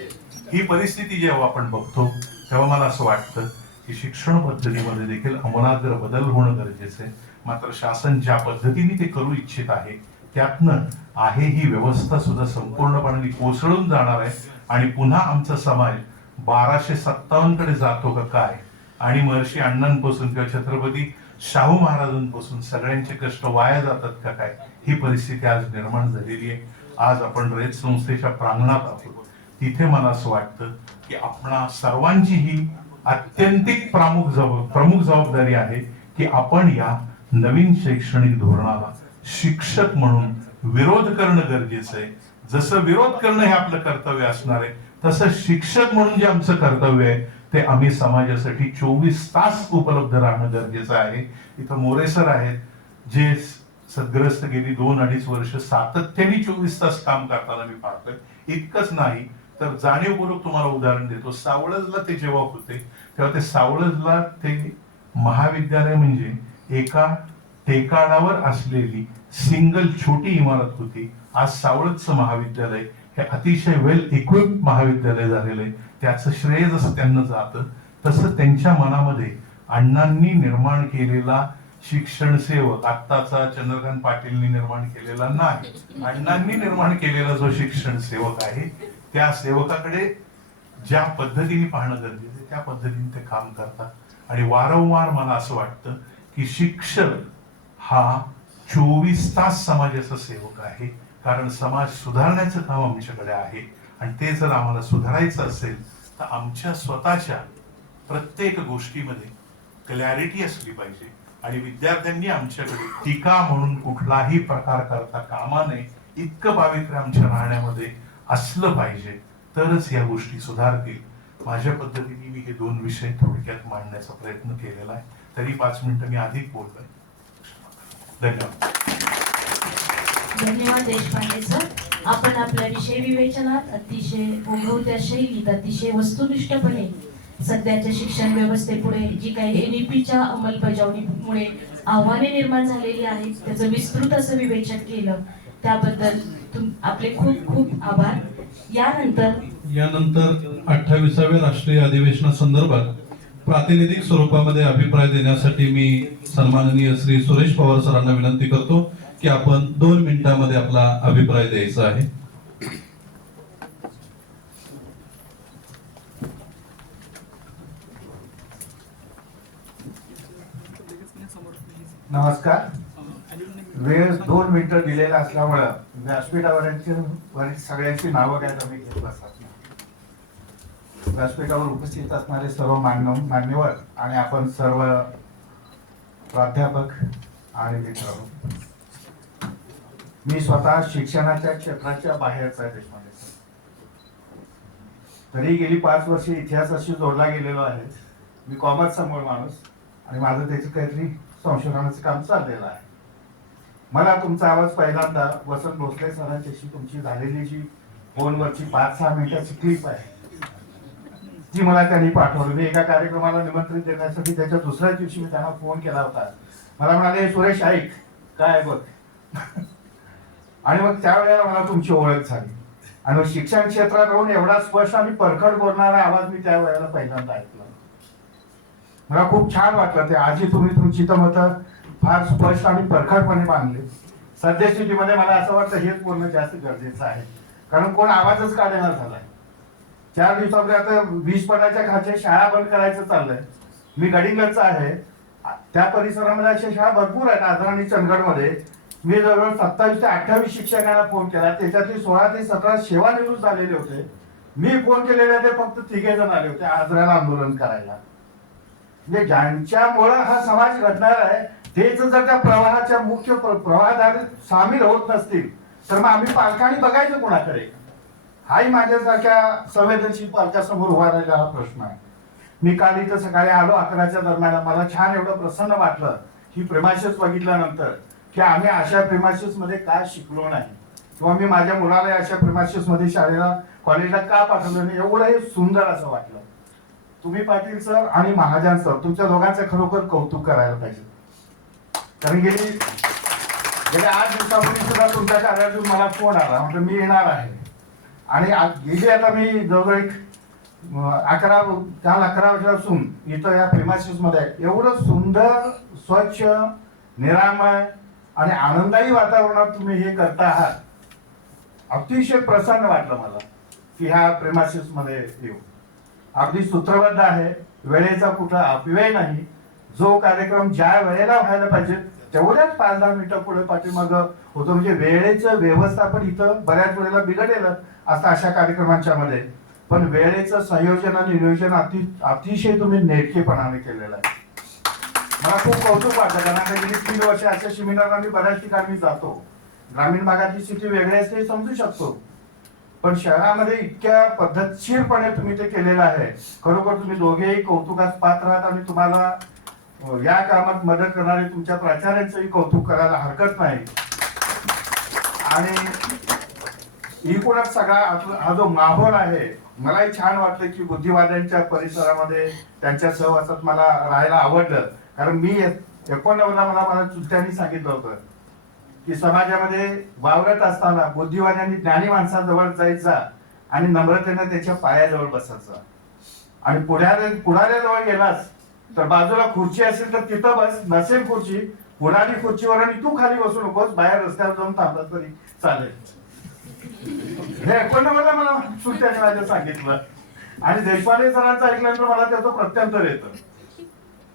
ही परिस्थिती जेव्हा आपण बघतो तेव्हा मला असं वाटतं की शिक्षण पद्धतीमध्ये देखील आमूलाग्र बदल होणं गरजेचं आहे. मात्र शासन ज्या पद्धतीने ते करू इच्छित आहे त्यातनं आहे ही व्यवस्था सुद्धा संपूर्णपणे कोसळून जाणार आहे आणि पुन्हा आमचा समाज 1257 कडे जातो का काय, आणि महर्षी अण्णांपासून किंवा छत्रपती शाहू महाराजांपासून सगळ्यांचे कष्ट वाया जातात का काय, ही परिस्थिती आज निर्माण झालेली आहे. आज आपण रयत संस्थेच्या प्रांगणात आहोत. तिथे मला असं वाटतं की आपणा सर्वांची ही अत्यंतिक प्रमुख जबाबदारी आहे की आपण या नवीन शैक्षणिक धोरणाला शिक्षक म्हणून विरोध करणं गरजेचं आहे. जसं विरोध करणं हे आपलं कर्तव्य असणार आहे, तसं शिक्षक म्हणून जे आमचं कर्तव्य आहे ते आम्ही समाजासाठी 24 तास उपलब्ध राहणं गरजेचं आहे. इथं मोरे सर आहेत जे सद्ग्रस्त गेली 2-2.5 वर्ष सातत्याने 24 तास काम करताना मी पाहतोय. इतकंच नाही तर जाणीवपूर्वक तुम्हाला उदाहरण देतो, सावळजला ते जेव्हा होते तेव्हा ते सावळजला ते महाविद्यालय म्हणजे एका टेकाडावर असलेली सिंगल छोटी इमारत होती. आज सावळजचं महाविद्यालय हे अतिशय वेल इक्विप्ड महाविद्यालय झालेलं आहे. त्याचं श्रेय जसं त्यांना जातं तसं त्यांच्या मनामध्ये अण्णांनी निर्माण केलेला शिक्षण सेवक, आत्ताचा चंद्रकांत पाटीलनी निर्माण केलेला नाही, अण्णांनी निर्माण केलेला जो शिक्षण सेवक आहे त्या सेवकाकडे ज्या पद्धतीने पाहणं गरजेचं आहे त्या पद्धतीने ते काम करतात. आणि वारंवार मला असं वाटतं की शिक्षक हा 24 तास समाजाचा सेवक आहे, कारण समाज सुधारण्याचं काम आमच्याकडे आहे. आणि ते जर आम्हाला सुधारायचं असेल तर आमच्या स्वतःच्या प्रत्येक गोष्टीमध्ये क्लॅरिटी असली पाहिजे आणि विद्यार्थ्यांनी आमच्याकडे टीका म्हणून कुठलाही प्रकार करता कामा नये, इतकं पावित्र्य आमच्या राहण्यामध्ये असलं पाहिजे, तरच या गोष्टी सुधारतील. माझ्या पद्धतीने मी हे 2 विषय थोडक्यात मांडण्याचा प्रयत्न केलेला आहे. तरी 5 मिनिटं मी अधिक बोललोय. धन्यवाद. धन्यवाद देशपांडे सर. आपण आपल्या विषय विवेचनात अतिशय ओघवत्या शैलीत अतिशय वस्तुनिष्ठपणे सध्याच्या शिक्षण व्यवस्थेपुढे जी काही एनईपीच्या अंमलबजावणीमुळे आव्हाने निर्माण झालेली आहेत त्याचं विस्तृत असं विवेचन केलं, त्याबद्दल आपले खूप खूप आभार. यानंतर 28व्या राष्ट्रीय अधिवेशनासंदर्भात प्रातिनिधिक स्वरूपामध्ये अभिप्राय देण्यासाठी मी सन्माननीय श्री सुरेश पवार सरांना विनंती करतो की आपण 2 मिनिटांमध्ये आपला अभिप्राय द्यायचा आहे. नमस्कार. वेळ 2 मिनिटं दिलेला असल्यामुळं व्यासपीठावरील सगळ्यांची नावं काय तुम्ही घेत बसतात. व्यासपीठावर उपस्थित असणारे सर्व मान्यवर आणि आपण सर्व प्राध्यापक आणि मित्र, मी स्वतः शिक्षणाच्या क्षेत्राच्या बाहेरचा आहे देशपांडे सर. तरी गेली 5 वर्ष इतिहासाशी जोडला गेलेलो आहे. मी कॉमर्सचा मूळ माणूस आणि माझं त्याचं काहीतरी संशोधनाचं काम चाललेलं आहे. मला तुमचा आवाज पहिल्यांदा वसंत भोसले सरांच्याशी तुमची झालेली जी फोनवरची 5-6 मिनिटाची क्लिप आहे ती मला त्यांनी पाठवली. मी एका कार्यक्रमाला निमंत्रित देण्यासाठी त्याच्या दुसऱ्याच दिवशी मी त्यांना फोन केला होता. मला म्हणाले सुरेश ऐक काय बघ आणि मग त्यावेळेला मला तुमची ओळख झाली आणि मग शिक्षण क्षेत्रात राहून एवढा स्पष्ट आणि परखड बोलणारा आवाज मी त्या वेळेला पहिल्यांदा ऐकला. मला खूप छान वाटलं ते. आजही तुम्ही तुमची तर मतं फार स्पष्ट आणि परखडपणे मांडले. सद्यस्थितीमध्ये मला असं वाटतं हेच बोलणं जास्त गरजेचं आहे, कारण कोण आवाजच काढणार झालाय. 4 दिवसामध्ये आता 20 पटाच्या खालच्या शाळा बंद करायचं चाललंय. मी गडिंगलचा आहे, त्या परिसरामध्ये अशा शाळा भरपूर आहेत. आजरा आणि चंदगडमध्ये मी जवळजवळ 27 ते 28 शिक्षकांना फोन केला, त्याच्यातले 16 ते 17 सेवानिवृत्त झालेले होते. मी फोन केलेले ते फक्त 3 जण आले होते आजऱ्याला आंदोलन करायला. म्हणजे ज्यांच्यामुळं हा समाज घडणार आहे तेच जर त्या प्रवाहाच्या मुख्य प्रवाहात सामील होत नसतील तर मग आम्ही पालकांनी बघायचं कोणाकडे, हाही माझ्यासारख्या संवेदनशील पालकासमोर उभा राहिला हा प्रश्न आहे. मी काल इथं सकाळी आलो 11च्या दरम्यान. मला छान एवढं प्रसन्न वाटलं ही प्रेमाशिस बघितल्यानंतर की आम्ही अशा प्रेमाशिस मध्ये काय शिकलो नाही किंवा मी माझ्या मुलाला अशा प्रेमाशिस मध्ये शाळेला कॉलेजला का पाठवलं नाही, एवढं हे सुंदर असं वाटलं. तुम्ही पाटील सर आणि महाजन सर तुमच्या दोघांचं खरोखर कौतुक करायला पाहिजे, कारण गेली गेल्या 8 दिवसापूर्वी सुद्धा तुमच्या कार्यालयातून मला फोन आला, म्हटलं मी येणार आहे. आणि गेली आता मी जवळजवळ एक काल 11 वाजल्यापासून इथं या प्रेमासिस मध्ये एवढं सुंदर, स्वच्छ, निरामय आणि आनंदायी वातावरणात तुम्ही हे करता आहात. अतिशय प्रसन्न वाटलं मला की ह्या प्रेमासिस मध्ये येऊ. अगदी सूत्रबद्ध आहे, वेळेचा कुठं अपव्यय नाही. जो कार्यक्रम ज्या वेळेला व्हायला पाहिजे तेवढ्याच 5-10 मिनिटं पुढे पाठीमागं होतं. म्हणजे वेळेचं व्यवस्थापन इथं बऱ्याच वेळेला बिघडलेलं असतं अशा कार्यक्रमांच्या मध्ये. पण वेळेचं संयोजन आणि नियोजन अतिशय तुम्ही नेटकेपणाने केलेलं आहे. मला खूप कौतुक वाटतं, कारण आता गेली 3 वर्ष अशा सेमिनारला मी बऱ्याच ठिकाणी जातो. ग्रामीण भागातली स्थिती वेगळी असते हे समजू शकतो, पण शहरामध्ये इतक्या पद्धतशीरपणे तुम्ही ते केलेलं आहे. खरोखर तुम्ही दोघेही कौतुकास पात्र आहात आणि तुम्हाला या कामात मदत करणारे तुमच्या प्राचार्यांचंही कौतुक करायला हरकत नाही. आणि एकूणच सगळा हा जो माहोल आहे, मलाही छान वाटलं की बुद्धिवाद्यांच्या परिसरामध्ये त्यांच्या सहवासात मला राहायला आवडलं. कारण मी 89ला मला चुलत्यांनी सांगितलं होतं की समाजामध्ये वावरत असताना बुद्धिवाद्यांनी ज्ञानी माणसाजवळ जायचा आणि नम्रतेने त्याच्या पायाजवळ बसायचा. आणि पुढाऱ्याजवळ गेलास तर बाजूला खुर्ची असेल तर तिथं बस, नसेल खुर्ची पुढारी खुर्चीवर आणि तू खाली बसू नकोस, बाहेर रस्त्यावर जाऊन थांबलास तरी चालेल. हे 89ला मला चुलत्याने माझ्या सांगितलं. आणि देशपांडे सरांचं ऐकल्यानंतर मला त्याचं प्रत्यंतर येतं.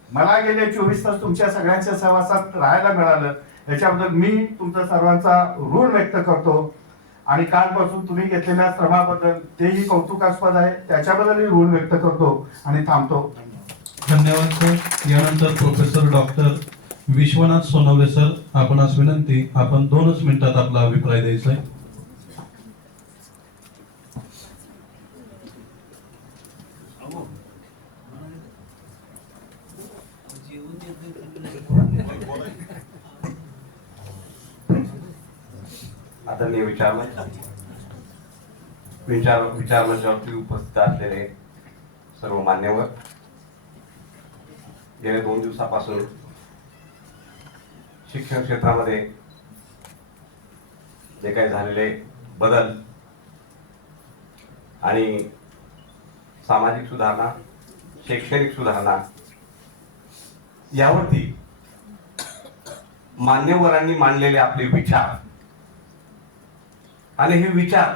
मला गेले 24 तास तुमच्या सगळ्यांच्या सहवासात राहायला मिळालं, याच्याबद्दल मी तुमच्या सर्वांचा ऋण व्यक्त करतो. आणि कालपासून तुम्ही घेतलेल्या श्रमाबद्दल तेही कौतुकास्पद आहे, त्याच्याबद्दलही ऋण व्यक्त करतो आणि थांबतो. धन्यवाद सर. यानंतर professor doctor Vishwanath Sonawane sir, आपणास विनंती, आपण 2च मिनिटात आपला अभिप्राय द्यायचा आहे. आदरणीय विचारमंचावरती उपस्थित असलेले सर्व मान्यवर, गेल्या 2 दिवसापासून शिक्षण क्षेत्रामध्ये जे काही झालेले बदल आणि सामाजिक सुधारणा, शैक्षणिक सुधारणा यावरती मान्यवरांनी मांडलेले आपले विचार आणि हे विचार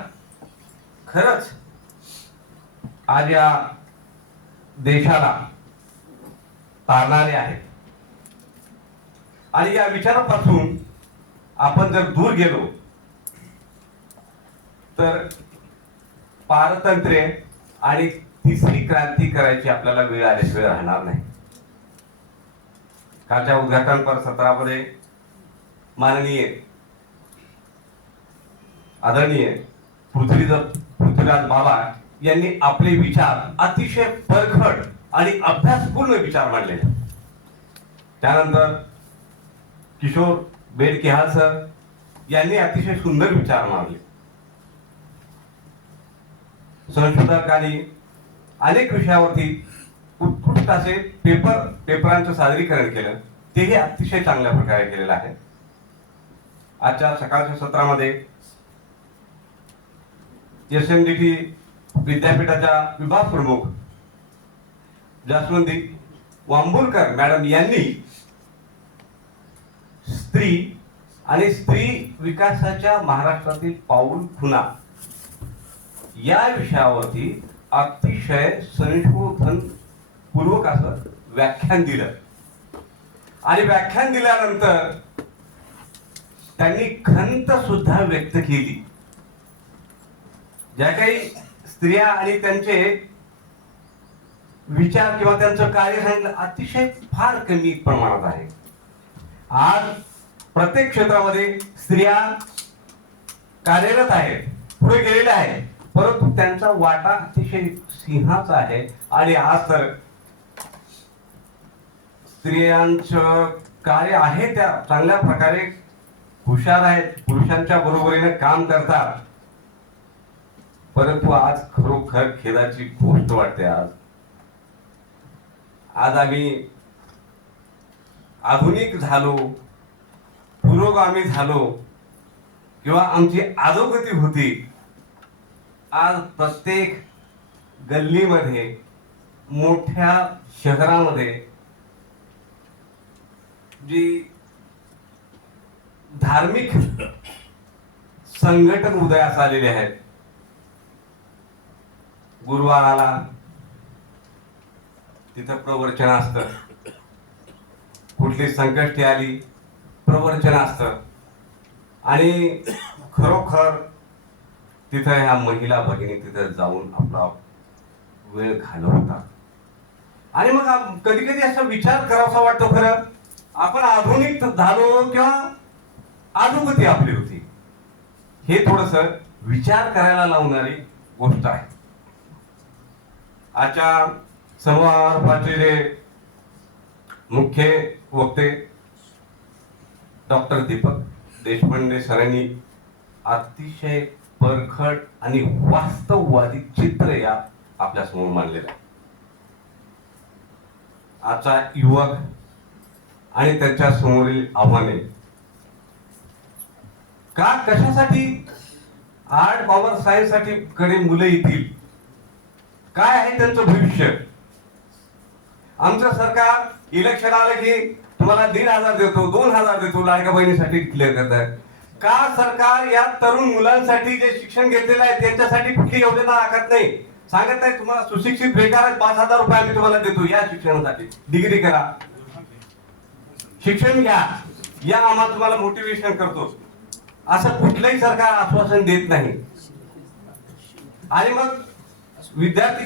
खरंच आज या देशाला तारणारे आहेत. आणि या विचारापासून आपण जर दूर गेलो तर पारतंत्र्य आणि तिसरी क्रांती करायची आपल्याला वेळ आल्याशिवाय राहणार नाही. कालच्या उद्घाटनपर सत्रामध्ये माननीय आदरणीय पृथ्वीराज बाबा यांनी आपले विचार अतिशय परखड आणि अभ्यासपूर्ण विचार मांडले. त्यानंतर किशोर बेडकेहाळ सर यांनी अतिशय सुंदर विचार मांडले. संशोधकांनी अनेक विषयावरती उत्कृष्ट असे पेपरांचं सादरीकरण केलं, तेही अतिशय चांगल्या प्रकारे केलेलं आहे. आजच्या सकाळच्या सत्रामध्ये SNDT विद्यापीठाच्या विभाग प्रमुख जास्वंती वांबुरकर मॅडम यांनी स्त्री आणि स्त्री विकासाच्या महाराष्ट्रातील पाऊल खुणा या विषयावरती अतिशय संशोधन पूर्वक असं व्याख्यान दिलं. आणि व्याख्यान दिल्यानंतर त्यांनी खंत सुद्धा व्यक्त केली. ज्या काही स्त्रिया आणि त्यांचे विचार किंवा त्यांचं कार्य सांगितलं अतिशय फार कमी प्रमाणात आहे. आज प्रत्येक क्षेत्रामध्ये स्त्रिया कार्यरत आहेत, पुढे गेलेल्या आहेत, परंतु त्यांचा वाटा अतिशय सिंहाचा आहे. आणि आज तर स्त्रियांचं कार्य आहे त्या चांगल्या प्रकारे हुशार आहेत, पुरुषांच्या बरोबरीने काम करतात. परंतु आज खरोखर खेदाची गोष्ट वाटते. आज आम्ही आधुनिक झालो, पुरोगामी झालो किंवा आमची अधोगती होती, आज प्रत्येक गल्लीमध्ये, मोठ्या शहरामध्ये जी धार्मिक संघटन उदयास आलेले आहेत. गुरुवार आला तिथं प्रवचन असतं, कुठली संकष्टी आली प्रवचन असतं, आणि खरोखर तिथं ह्या महिला भगिनी तिथं जाऊन आपला वेळ घालवतात. आणि मग कधी कधी असा विचार करावासा वाटतो, खरं आपण आधुनिक झालो किंवा अधोगती आपली होती, हे थोडस विचार करायला लावणारी गोष्ट आहे. आजच्या समारोहाचे जे मुख्य वक्ते डॉक्टर दीपक देशपांडे सरांनी अतिशय परखड आणि वास्तववादी चित्र या आपल्या समोर मांडलेलं आहे. आजचा युवक आणि त्यांच्या समोरील आव्हाने, का कशासाठी आर्ट कॉमर्स सायन्स साठी कडे मुलं येतील, काय आहे त्यांचं भविष्य. आमचं सरकार इलेक्शन आलं की तुम्हाला 1,500 देतो, 2,000 देतो, लाडक्या बहिणीसाठी क्लिअर करतात. का सरकार या तरुण मुलांसाठी जे शिक्षण घेतलेलं आहे त्यांच्यासाठी कुठली योजना आखत नाही. सांगत आहे तुम्हाला सुशिक्षित बेकार 5,000 रुपये आम्ही तुम्हाला देतो या शिक्षणासाठी, डिग्री करा, शिक्षण घ्या, या आम्हाला तुम्हाला मोटिवेशन करतो, असं कुठलंही सरकार आश्वासन देत नाही. आणि मग विद्यार्थी,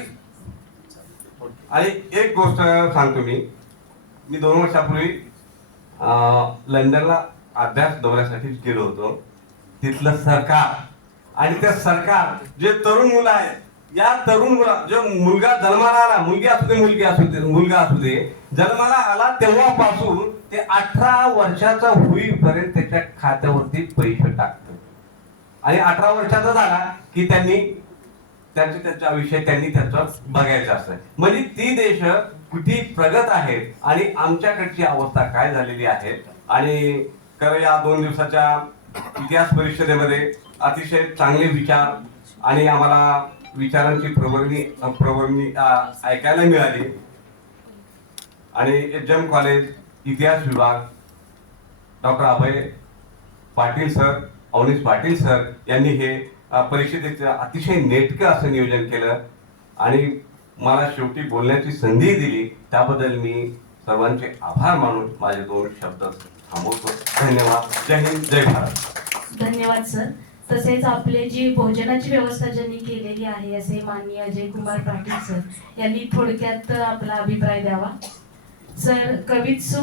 आणि एक गोष्ट सांगतो मी 2 वर्षापूर्वी लंडनला अभ्यास दौऱ्यासाठी गेलो होतो. तिथलं सरकार आणि त्या सरकार जे तरुण मुलं आहेत, या तरुण मुला जो मुलगा जन्माला आला, मुलगी असू दे मुलगी असू दे मुलगा असू दे, जन्माला आला तेव्हापासून ते 18 वर्षाचा होईपर्यंत त्याच्या खात्यावरती पैसे टाकतो. आणि 18 वर्षाचा झाला की त्यांनी त्यांच्या विषय त्यांनी त्याचं बघायचं असतं. म्हणजे ती देश किती प्रगत आहेत आणि आमच्याकडची अवस्था काय झालेली आहे. आणि खरं या 2 दिवसाच्या इतिहास परिषदेमध्ये अतिशय चांगले विचार आणि आम्हाला विचारांची प्रवर्णी ऐकायला मिळाली. आणि एचएम कॉलेज इतिहास विभाग डॉक्टर अभय पाटील सर, अवनीश पाटील सर यांनी हे परिषदेचं अतिशय नेटकं असं नियोजन केलं आणि मला शेवटी बोलण्याची संधी दिली. त्याबद्दल मी सर्वांचे आभार मानून माझे 2 शब्द थांबवतो. धन्यवाद. जय हिंद, जय भारत. धन्यवाद सर. तसेच आपले जी भोजनाची व्यवस्था ज्यांनी केलेली आहे असे माननीय अजय कुमार पाटील सर यांनी थोडक्यात आपला अभिप्राय द्यावा. सर कवित्सू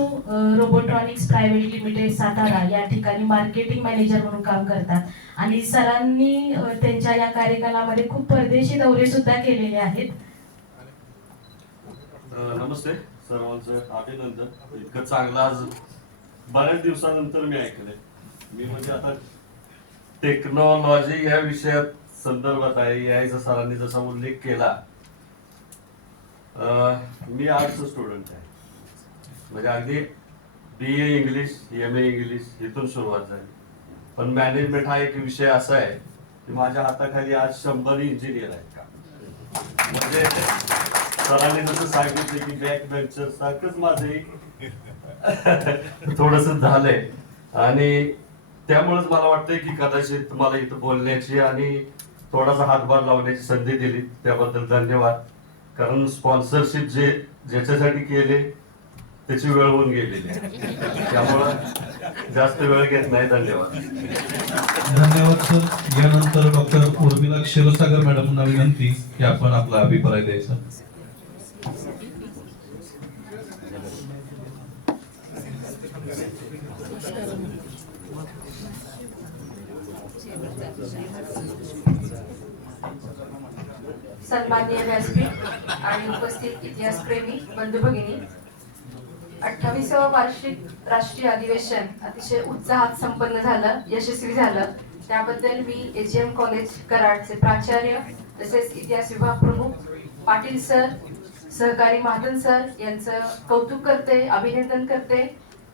रोबोट्रॉनिक्स प्रायव्हेट लिमिटेड सातारा या ठिकाणी मार्केटिंग मॅनेजर म्हणून काम करतात आणि सरांनी त्यांच्या या कार्यकालामध्ये खूप परदेशी दौरे सुद्धा केलेले आहेत. नमस्ते सर्वांचं अभिनंदन. इतकं चांगलं आज बऱ्याच दिवसानंतर मी ऐकलंय. मी म्हणजे आता टेक्नॉलॉजी या विषयात संदर्भात आहे, याचा सरांनी जसा उल्लेख केला. मी आर्टचं स्टुडंट आहे, म्हणजे अगदी BA इंग्लिश MA इंग्लिश इथून सुरुवात झाली. पण मॅनेजमेंट हा एक विषय असा आहे की माझ्या हाताखाली आज 100 इंजिनियर आहेत का. म्हणजे सरांनी जसं सांगितलं की बॅक बेंचर सारखंच माझंही थोडस झालंय. आणि त्यामुळेच मला वाटतंय की कदाचित मला इथं बोलण्याची आणि थोडासा हातभार लावण्याची संधी दिली, त्याबद्दल धन्यवाद. कारण स्पॉन्सरशिप ज्याच्यासाठी केले त्याची वेळ होऊन गेलेली आहे, त्यामुळं जास्त वेळ घेत नाही. धन्यवाद. धन्यवाद सर. यानंतर डॉक्टर उर्मिला क्षीरसागर मॅडमना विनंती की आपण आपला अभिप्राय द्यायचा. सन्माननीय व्यासपीठ आणि उपस्थित इतिहासप्रेमी बंधू भगिनी, 28वे वार्षिक राष्ट्रीय अधिवेशन अतिशय उत्साहात संपन्न झालं, यशस्वी झालं. त्याबद्दल मी एचएम कॉलेज कराडचे प्राचार्य तसेच इतिहास विभाग प्रमुख पाटील सर, सहकारी महाजन सर यांचं कौतुक करते, अभिनंदन करते.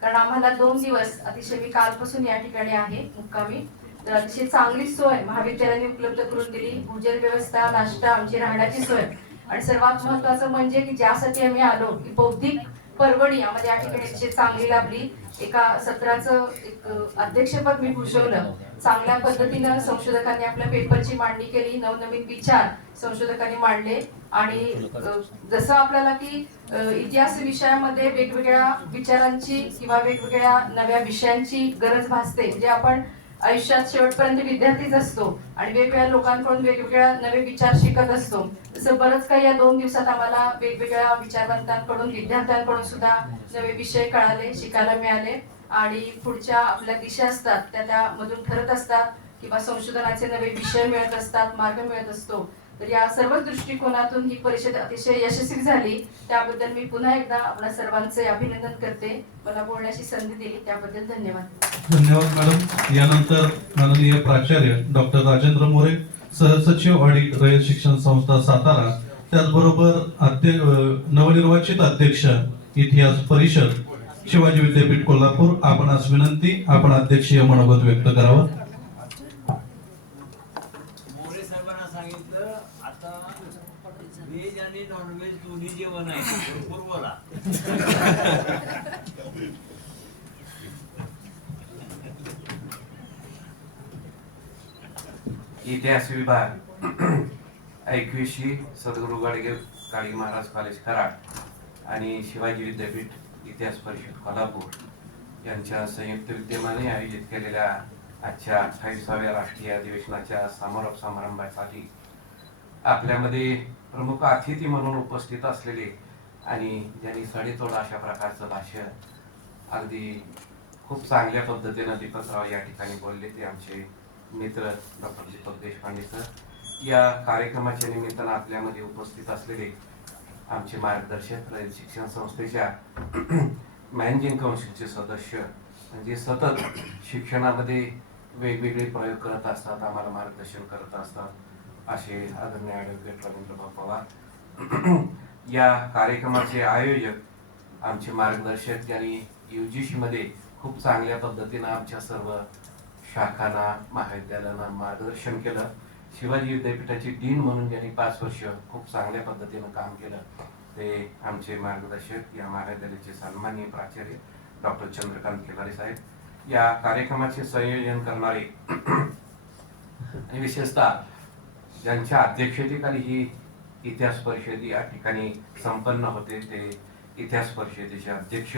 कारण आम्हाला 2 दिवस अतिशय, मी कालपासून या ठिकाणी आहे मुक्कामी, तर अतिशय चांगली सोय महाविद्यालयाने उपलब्ध करून दिली. भोजन व्यवस्था, नाश्ता, आमची राहण्याची सोय, आणि सर्वात महत्त्वाचं म्हणजे की ज्यासाठी आम्ही आलो की बौद्धिक परवडी आम्हाला या ठिकाणी अतिशय चांगली लाभली. एका सत्राचं एक अध्यक्षपद मी भूषवलं. चांगल्या पद्धतीनं संशोधकांनी आपल्या पेपरची मांडणी केली, नवनवीन विचार संशोधकांनी मांडले. आणि जसं आपल्याला की इतिहास विषयामध्ये वेगवेगळ्या विचारांची किंवा वेगवेगळ्या नव्या विषयांची गरज भासते, जे आपण आयुष्यात शेवटपर्यंत विद्यार्थीच असतो आणि वेगवेगळ्या लोकांकडून वेगवेगळ्या नवे विचार शिकत असतो. तसं बरंच काही या 2 दिवसात आम्हाला वेगवेगळ्या विचारवंतांकडून, विद्यार्थ्यांकडून सुद्धा नवे विषय कळाले, शिकायला मिळाले. आणि पुढच्या आपल्या दिशा असतात त्यामधून ठरत असतात किंवा संशोधनाचे नवे विषय मिळत असतात, मार्ग मिळत असतो. तर या सर्व दृष्टिकोनातून ही परिषद अतिशय यशस्वी झाली. त्याबद्दल मी पुन्हा एकदा आपल्या सर्वांचे अभिनंदन करते. मला बोलण्याची संधी दिली त्याबद्दल धन्यवाद. धन्यवाद मॅडम. यानंतर माननीय प्राचार्य डॉक्टर राजेंद्र मोरे, सहसचिव ऑडिट रयत शिक्षण संस्था सातारा, त्याचबरोबर नवनिर्वाचित अध्यक्ष इतिहास परिषद शिवाजी विद्यापीठ कोल्हापूर, आपणास विनंती, आपण अध्यक्षीय मनोगत व्यक्त करावं. मोरे साहेबांना सांगितलं आता व्हेज आणि नॉनव्हेज दोन्ही जेवण आहे, भरपूर बोला. इतिहास विभाग ऐक्यूशी सद्गुरू काळी महाराज कॉलेज कराड आणि शिवाजी विद्यापीठ इतिहास परिषद कोल्हापूर यांच्या संयुक्त विद्यमाने आयोजित केलेल्या आजच्या 28व्या राष्ट्रीय अधिवेशनाच्या समारोप समारंभासाठी आपल्यामध्ये प्रमुख अतिथी म्हणून उपस्थित असलेले आणि ज्यांनी सडेतोड अशा प्रकारचं भाषण अगदी खूप चांगल्या पद्धतीनं दीपकराव या ठिकाणी बोलले, ते आमचे मित्र डॉक्टर दीपक देशपांडे सर. या कार्यक्रमाच्या निमित्तानं आपल्यामध्ये उपस्थित असलेले आमचे मार्गदर्शक रयत शिक्षण संस्थेच्या मॅनेजिंग काउन्सिलचे सदस्य, म्हणजे सतत शिक्षणामध्ये वेगवेगळे प्रयोग करत असतात, आम्हाला मार्गदर्शन करत असतात, असे आदरणीय ॲडव्होकेट रवींद्र पवार. या कार्यक्रमाचे आयोजक आमचे मार्गदर्शक, ज्यांनी UGC मध्ये खूप चांगल्या पद्धतीनं आमच्या सर्व शाखांना, महाविद्यालयांना मार्गदर्शन केलं. शिवाजी विद्यापीठाची डीन म्हणून ज्यांनी 5 वर्ष खूप चांगल्या पद्धतीनं काम केलं, ते आमचे मार्गदर्शक, या महाविद्यालयाचे सन्माननीय प्राचार्य डॉक्टर चंद्रकांत खिलारे साहेब. या कार्यक्रमाचे संयोजन करणारे आणि विशेषतः ज्यांच्या अध्यक्षतेखाली ही इतिहास परिषद या ठिकाणी संपन्न होते, ते इतिहास परिषदेचे अध्यक्ष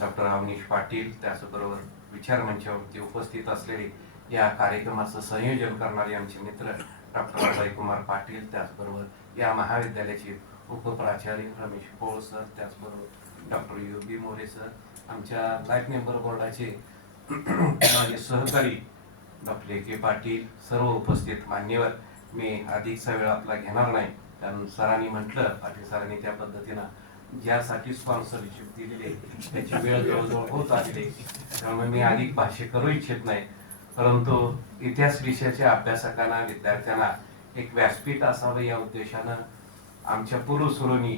डॉक्टर अवनीश पाटील, त्याचबरोबर विचार मंचावरती उपस्थित असलेले या कार्यक्रमाचं संयोजन करणारे आमचे मित्र डॉक्टर अभय कुमार पाटील, त्याचबरोबर या महाविद्यालयाचे उपप्राचार्य रमेश पोळ सर, त्याचबरोबर डॉक्टर UB मोरे सर, आमच्या लाईफ मेंबर बोर्डाचे माझे सहकारी डॉक्टर AK पाटील, सर्व उपस्थित मान्यवर. मी अधिकचा वेळ आपला घेणार नाही, कारण सरांनी म्हटलं, पाटील सरांनी त्या पद्धतीनं ज्यासाठी स्पॉन्सरशिप दिलेली त्याची वेळ जवळजवळ होत आलेली, त्यामुळे मी अधिक भाष्य करू इच्छित नाही. परंतु इतिहास विषयाच्या अभ्यासकांना, विद्यार्थ्यांना एक व्यासपीठ असावं या उद्देशानं आमच्या पूर्वसुरांनी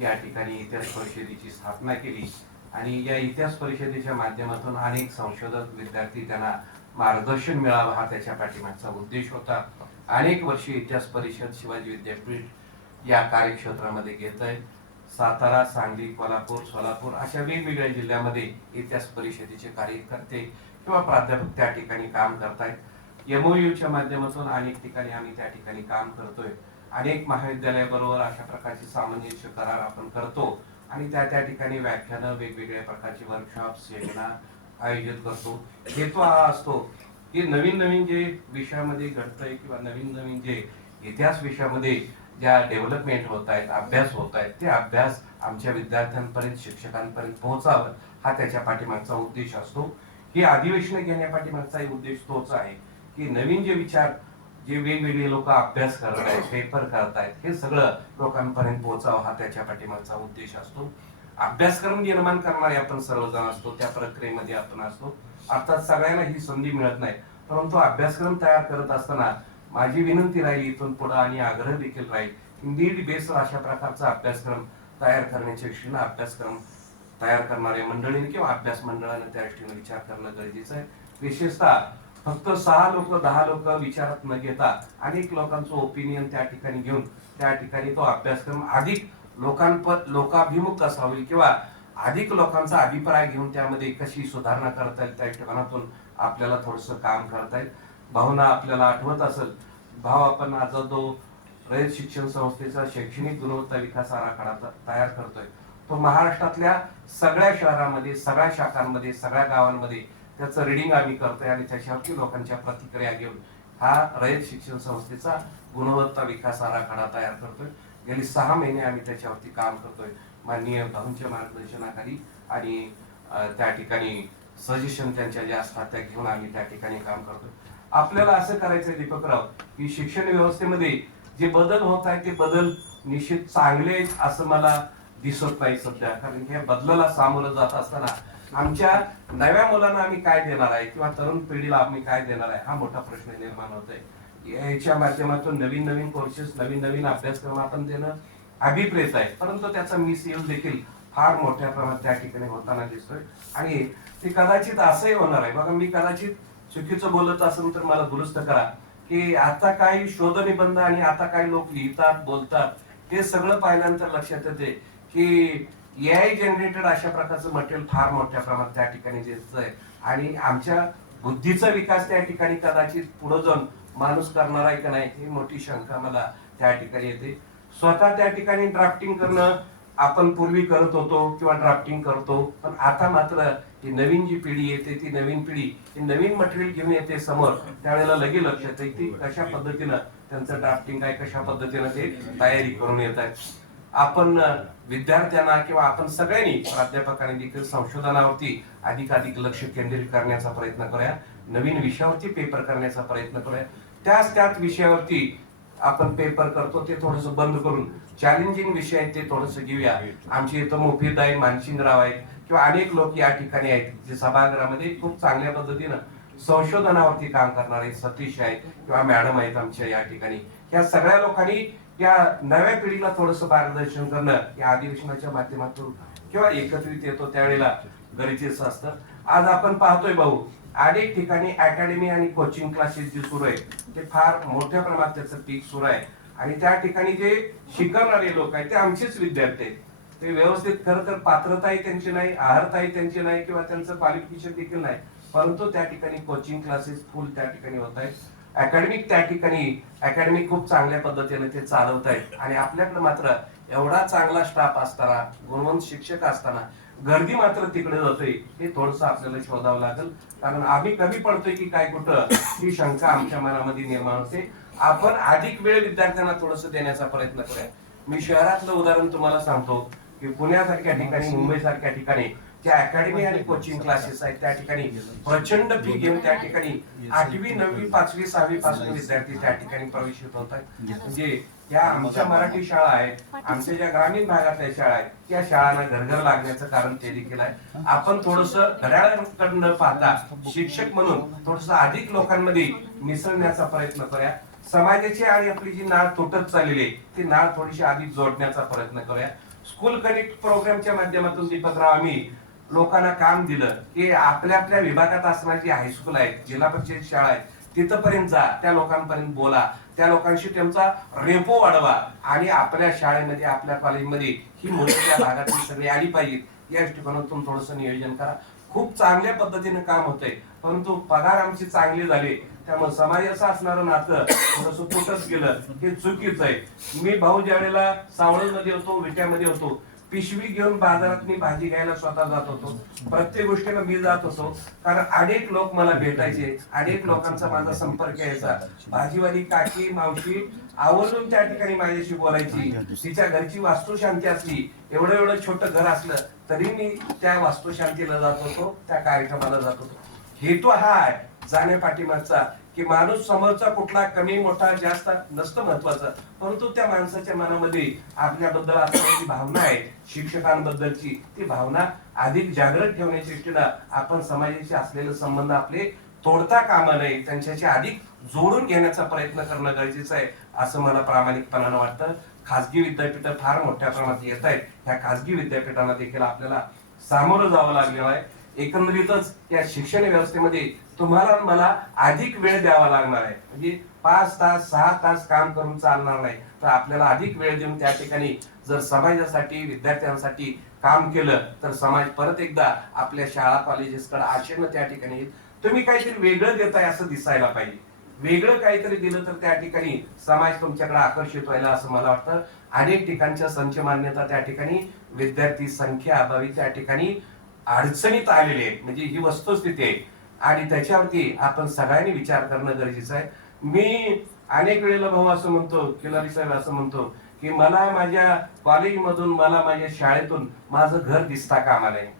या ठिकाणी इतिहास परिषदेची स्थापना केली आणि या इतिहास परिषदेच्या माध्यमातून अनेक संशोधक, विद्यार्थी त्यांना मार्गदर्शन मिळावं हा त्याच्या पाठीमागचा उद्देश होता. अनेक वर्षे इतिहास परिषद शिवाजी विद्यापीठ या कार्यक्षेत्रामध्ये घेत आहे. सातारा, सांगली, कोल्हापूर, सोलापूर अशा वेगवेगळ्या जिल्ह्यामध्ये इतिहास परिषदेचे कार्यकर्ते किंवा प्राध्यापक त्या ठिकाणी काम करतायत. MOUच्या माध्यमातून अनेक ठिकाणी आम्ही त्या ठिकाणी काम करतोय. अनेक महाविद्यालयाबरोबर अशा प्रकारचे सामंजस्य करार आपण करतो आणि त्या ठिकाणी व्याख्यानं, वेगवेगळ्या प्रकारचे वर्कशॉप, सेमिनार आयोजित करतो. हेतू हा असतो की नवीन नवीन जे विषयामध्ये घडतंय किंवा नवीन नवीन जे इतिहास विषयामध्ये ज्या डेव्हलपमेंट होत आहेत, अभ्यास होत आहेत, ते अभ्यास आमच्या विद्यार्थ्यांपर्यंत, शिक्षकांपर्यंत पोहोचावं हा त्याच्या पाठीमागचा उद्देश असतो. ही अधिवेशन घेण्यापाठीमागचा उद्देश तोच आहे की नवीन जे विचार, जे वेगवेगळे लोक अभ्यास करतायत, पेपर करतायत, हे सगळं लोकांपर्यंत पोहोचावं हा त्याच्या पाठीमागचा उद्देश असतो. अभ्यासक्रम निर्माण करणारे आपण सर्वजण असतो, त्या प्रक्रियेमध्ये आपण असतो. अर्थात सगळ्यांना ही संधी मिळत नाही, परंतु अभ्यासक्रम तयार करत असताना माझी विनंती राहील इथून पुढे आणि आग्रह देखील राहील, नीड बेस्ड अशा प्रकारचा अभ्यासक्रम तयार करण्याच्या दृष्टीने अभ्यासक्रम तयार करणाऱ्या मंडळीने किंवा अभ्यास मंडळाने त्या दृष्टीने विचार करणं गरजेचं आहे. विशेषतः फक्त 6 लोक 10 लोक विचारात न घेता अनेक लोकांचं ओपिनियन त्या ठिकाणी घेऊन त्या ठिकाणी तो अभ्यासक्रम अधिक लोकाभिमुख कसा होईल किंवा अधिक लोकांचा अभिप्राय घेऊन त्यामध्ये कशी सुधारणा करता येईल त्या ठिकाणातून आपल्याला थोडंसं काम करता येईल. भावना आपल्याला आठवत असेल, भाव आपण आज जो रयत शिक्षण संस्थेचा शैक्षणिक गुणवत्ता विकास आराखडा तयार करतोय तो महाराष्ट्रातल्या सगळ्या शहरांमध्ये, सगळ्या शाखांमध्ये, सगळ्या गावांमध्ये त्याचं रिडिंग आम्ही करतोय आणि त्याच्यावरती लोकांच्या प्रतिक्रिया घेऊन हा रयत शिक्षण संस्थेचा गुणवत्ता विकास आराखडा तयार करतोय. गेली 6 महिने आम्ही त्याच्यावरती काम करतोय माननीय भाऊंच्या मार्गदर्शनाखाली आणि त्या ठिकाणी सजेशन त्यांच्या ज्या असतात त्या घेऊन आम्ही त्या ठिकाणी काम करतोय. आपल्याला असं करायचंय दीपकराव की शिक्षण व्यवस्थेमध्ये जे बदल होत आहेत ते बदल निश्चित चांगले आहेत असं मला दिसत नाही सध्या. कारण की बदलाला सामोरं जात असताना आमच्या नव्या मुलांना आम्ही काय देणार आहे किंवा तरुण पिढीला आम्ही काय देणार आहे हा मोठा प्रश्न निर्माण होतोय. याच्या माध्यमातून नवीन नवीन कोर्सेस, नवीन नवीन अभ्यासक्रम आपण देणं अभिप्रेत आहे, परंतु त्याचा मिसयूज देखील फार मोठ्या प्रमाणात त्या ठिकाणी होताना दिसतोय आणि ते कदाचित असंही होणार आहे. बघा, मी कदाचित चुकीचं बोलत असेल तर मला दुरुस्त करा की आता काही शोध निबंध आणि आता काही लोक लिहितात बोलतात ते सगळं पाहिल्यानंतर लक्षात येते की AI जनरेटेड अशा प्रकारचं मटेरियल फार मोठ्या प्रमाणात त्या ठिकाणी दिसतंय आणि आमच्या बुद्धीचा विकास त्या ठिकाणी कदाचित पुढे जाऊन माणूस करणार आहे का नाही ही मोठी शंका मला त्या ठिकाणी येते. स्वतः त्या ठिकाणी ड्राफ्टिंग करणं आपण पूर्वी करत होतो किंवा ड्राफ्टिंग करतो, पण आता मात्र ही नवीन जी पिढी येते ती नवीन पिढी ही नवीन मटेरियल घेऊन येते समोर, त्यावेळेला लगे लक्षात येते की कशा पद्धतीनं त्यांचं ड्राफ्टिंग आहे, कशा पद्धतीनं ते तयारी करून येत आहे. आपण विद्यार्थ्यांना किंवा आपण सगळ्यांनी प्राध्यापकांनी देखील संशोधनावरती अधिकाधिक लक्ष केंद्रित करण्याचा प्रयत्न करूया, नवीन विषयावरती पेपर करण्याचा प्रयत्न करूया. त्याच विषयावरती आपण पेपर करतो ते थोडस बंद करून चॅलेंजिंग विषय आहेत ते थोडस घेऊया. आमचे इथं मुफीद आहे, मानसिंगराव आहेत किंवा अनेक लोक या ठिकाणी आहेत जे सभागृहामध्ये खूप चांगल्या पद्धतीनं संशोधनावरती काम करणारे सतीश आहेत किंवा मॅडम आहेत आमच्या या ठिकाणी. या सगळ्या लोकांनी या नव्या पिढीला थोडस मार्गदर्शन करणं या अधिवेशनाच्या माध्यमातून किंवा एकत्रित येतो त्यावेळेला गरजेचं असतं. आज आपण पाहतोय भाऊ अनेक ठिकाणी अकॅडमी आणि कोचिंग क्लासेस जे सुरू आहेत ते फार मोठ्या प्रमाणात त्याचं पीक सुरू आहे आणि त्या ठिकाणी जे शिकवणारे लोक आहेत ते आमचेच विद्यार्थी आहेत. ते व्यवस्थित खरं तर पात्रताही त्यांची नाही, आहारताही त्यांची नाही किंवा त्यांचं क्वालिफिकेशन देखील नाही, परंतु त्या ठिकाणी कोचिंग क्लासेस फुल त्या ठिकाणी होत आहेत. अकॅडमिक खूप चांगल्या पद्धतीने ते चालवत आहेत आणि आपल्याकडे मात्र एवढा चांगला स्टाफ असताना, गुणवंत शिक्षक असताना गर्दी मात्र तिकडे जातोय हे थोडंसं आपल्याला शोधावं लागेल. कारण आम्ही कमी पडतोय की काय कुठं ही शंका आमच्या मनामध्ये निर्माण होते. आपण अधिक वेळ विद्यार्थ्यांना थोडस देण्याचा प्रयत्न करूया. मी शहरातलं उदाहरण तुम्हाला सांगतो की पुण्यासारख्या ठिकाणी, मुंबई सारख्या ठिकाणी ज्या अकॅडमी आणि कोचिंग क्लासेस आहेत त्या ठिकाणी प्रचंड फी घेऊन त्या ठिकाणी 8वी 9वी 5वी 6वी पासून विद्यार्थी त्या ठिकाणी प्रवेशित होत आहेत. म्हणजे या आमच्या मराठी शाळा आहेत, आमच्या ज्या ग्रामीण भागातल्या शाळा आहेत त्या शाळांना घरघर लागण्याचं कारण ते देखील आहे. आपण थोडस घड्याळाकडे न पाहता शिक्षक म्हणून थोडस अधिक लोकांमध्ये मिसळण्याचा प्रयत्न करूया. समाजाची आणि आपली जी नाळ तुटत चाललेली ती नाळ थोडीशी अधिक जोडण्याचा प्रयत्न करूया. स्कूल कनेक्ट प्रोग्रामच्या माध्यमातून दीपकराव आम्ही लोकांना काम दिलं की आपल्या आपल्या विभागात असणारी हायस्कूल आहेत, जिल्हा परिषद शाळा आहेत, तिथपर्यंत जा, त्या लोकांपर्यंत बोला, त्या लोकांशी त्यांचा रेपो वाढवा आणि आपल्या शाळेमध्ये आपल्या कॉलेजमध्ये ही मुलं त्या भागातली सगळी आली पाहिजेत या दृष्टिकोनातून थोडस नियोजन करा. खूप चांगल्या पद्धतीने काम होतंय, परंतु पगार आमचे चांगले झाले त्यामुळे समाजाचं असणारं नातं थोडस तुटत गेलं हे चुकीचं आहे. मी भाऊ ज्या वेळेला सावळमध्ये होतो, विट्यामध्ये होतो, पिशवी घेऊन बाजारात मी भाजी घ्यायला स्वतः जात होतो. प्रत्येक गोष्टीला मी जात होतो कारण अनेक लोक मला भेटायचे, अनेक लोकांचा माझा संपर्क यायचा. भाजीवाली काकी मावशी आवर्जून त्या ठिकाणी माझ्याशी बोलायची. तिच्या घरची वास्तुशांती असली, एवढं छोटं घर असलं तरी मी त्या वास्तुशांतीला जात होतो, त्या कार्यक्रमाला जात होतो. हेतू हा आहे जाण्या पाठीमागचा की माणूस समोरचा कुठला कमी मोठा जास्त नसतं महत्वाचं, परंतु त्या माणसाच्या मनामध्ये आपल्याबद्दल असणारी भावना आहे शिक्षकांबद्दलची, ती भावना अधिक जागृत ठेवण्याच्या दृष्टीनं आपण समाजाशी असलेले संबंध आपले तोडता कामा नये, त्यांच्याशी अधिक जोडून घेण्याचा प्रयत्न करणं गरजेचं आहे असं मला प्रामाणिकपणानं वाटतं. खासगी विद्यापीठ फार मोठ्या प्रमाणात येत आहेत. ह्या खासगी विद्यापीठांना देखील आपल्याला सामोरं जावं लागलेलं आहे. एकंदरीतच या शिक्षण व्यवस्थेमध्ये तुम्हाला आणि मला अधिक वेळ द्यावा लागणार आहे. म्हणजे 5 तास 6 तास काम करून चालणार नाही, तर आपल्याला अधिक वेळ देऊन त्या ठिकाणी जर समाजासाठी विद्यार्थ्यांसाठी काम केलं तर समाज परत एकदा आपल्या शाळा कॉलेजेसकडे आशेनं त्या ठिकाणी येईल. तुम्ही काहीतरी वेगळं देताय असं दिसायला पाहिजे. वेगळं काहीतरी दिलं तर त्या ठिकाणी समाज तुमच्याकडे आकर्षित व्हायला असं मला वाटतं. अनेक ठिकाणच्या संच मान्यता त्या ठिकाणी विद्यार्थी संख्या अभावी त्या ठिकाणी अडचणीत आलेले आहेत. म्हणजे ही वस्तुस्थिती आहे आणि त्याच्यावरती आपण सगळ्यांनी विचार करणं गरजेचं आहे. मी अनेक वेळेला भाऊ असं म्हणतो, खिलारी साहेब असं म्हणतो की मला माझ्या कॉलेजमधून, मला माझ्या शाळेतून माझं घर दिसता कामा नये.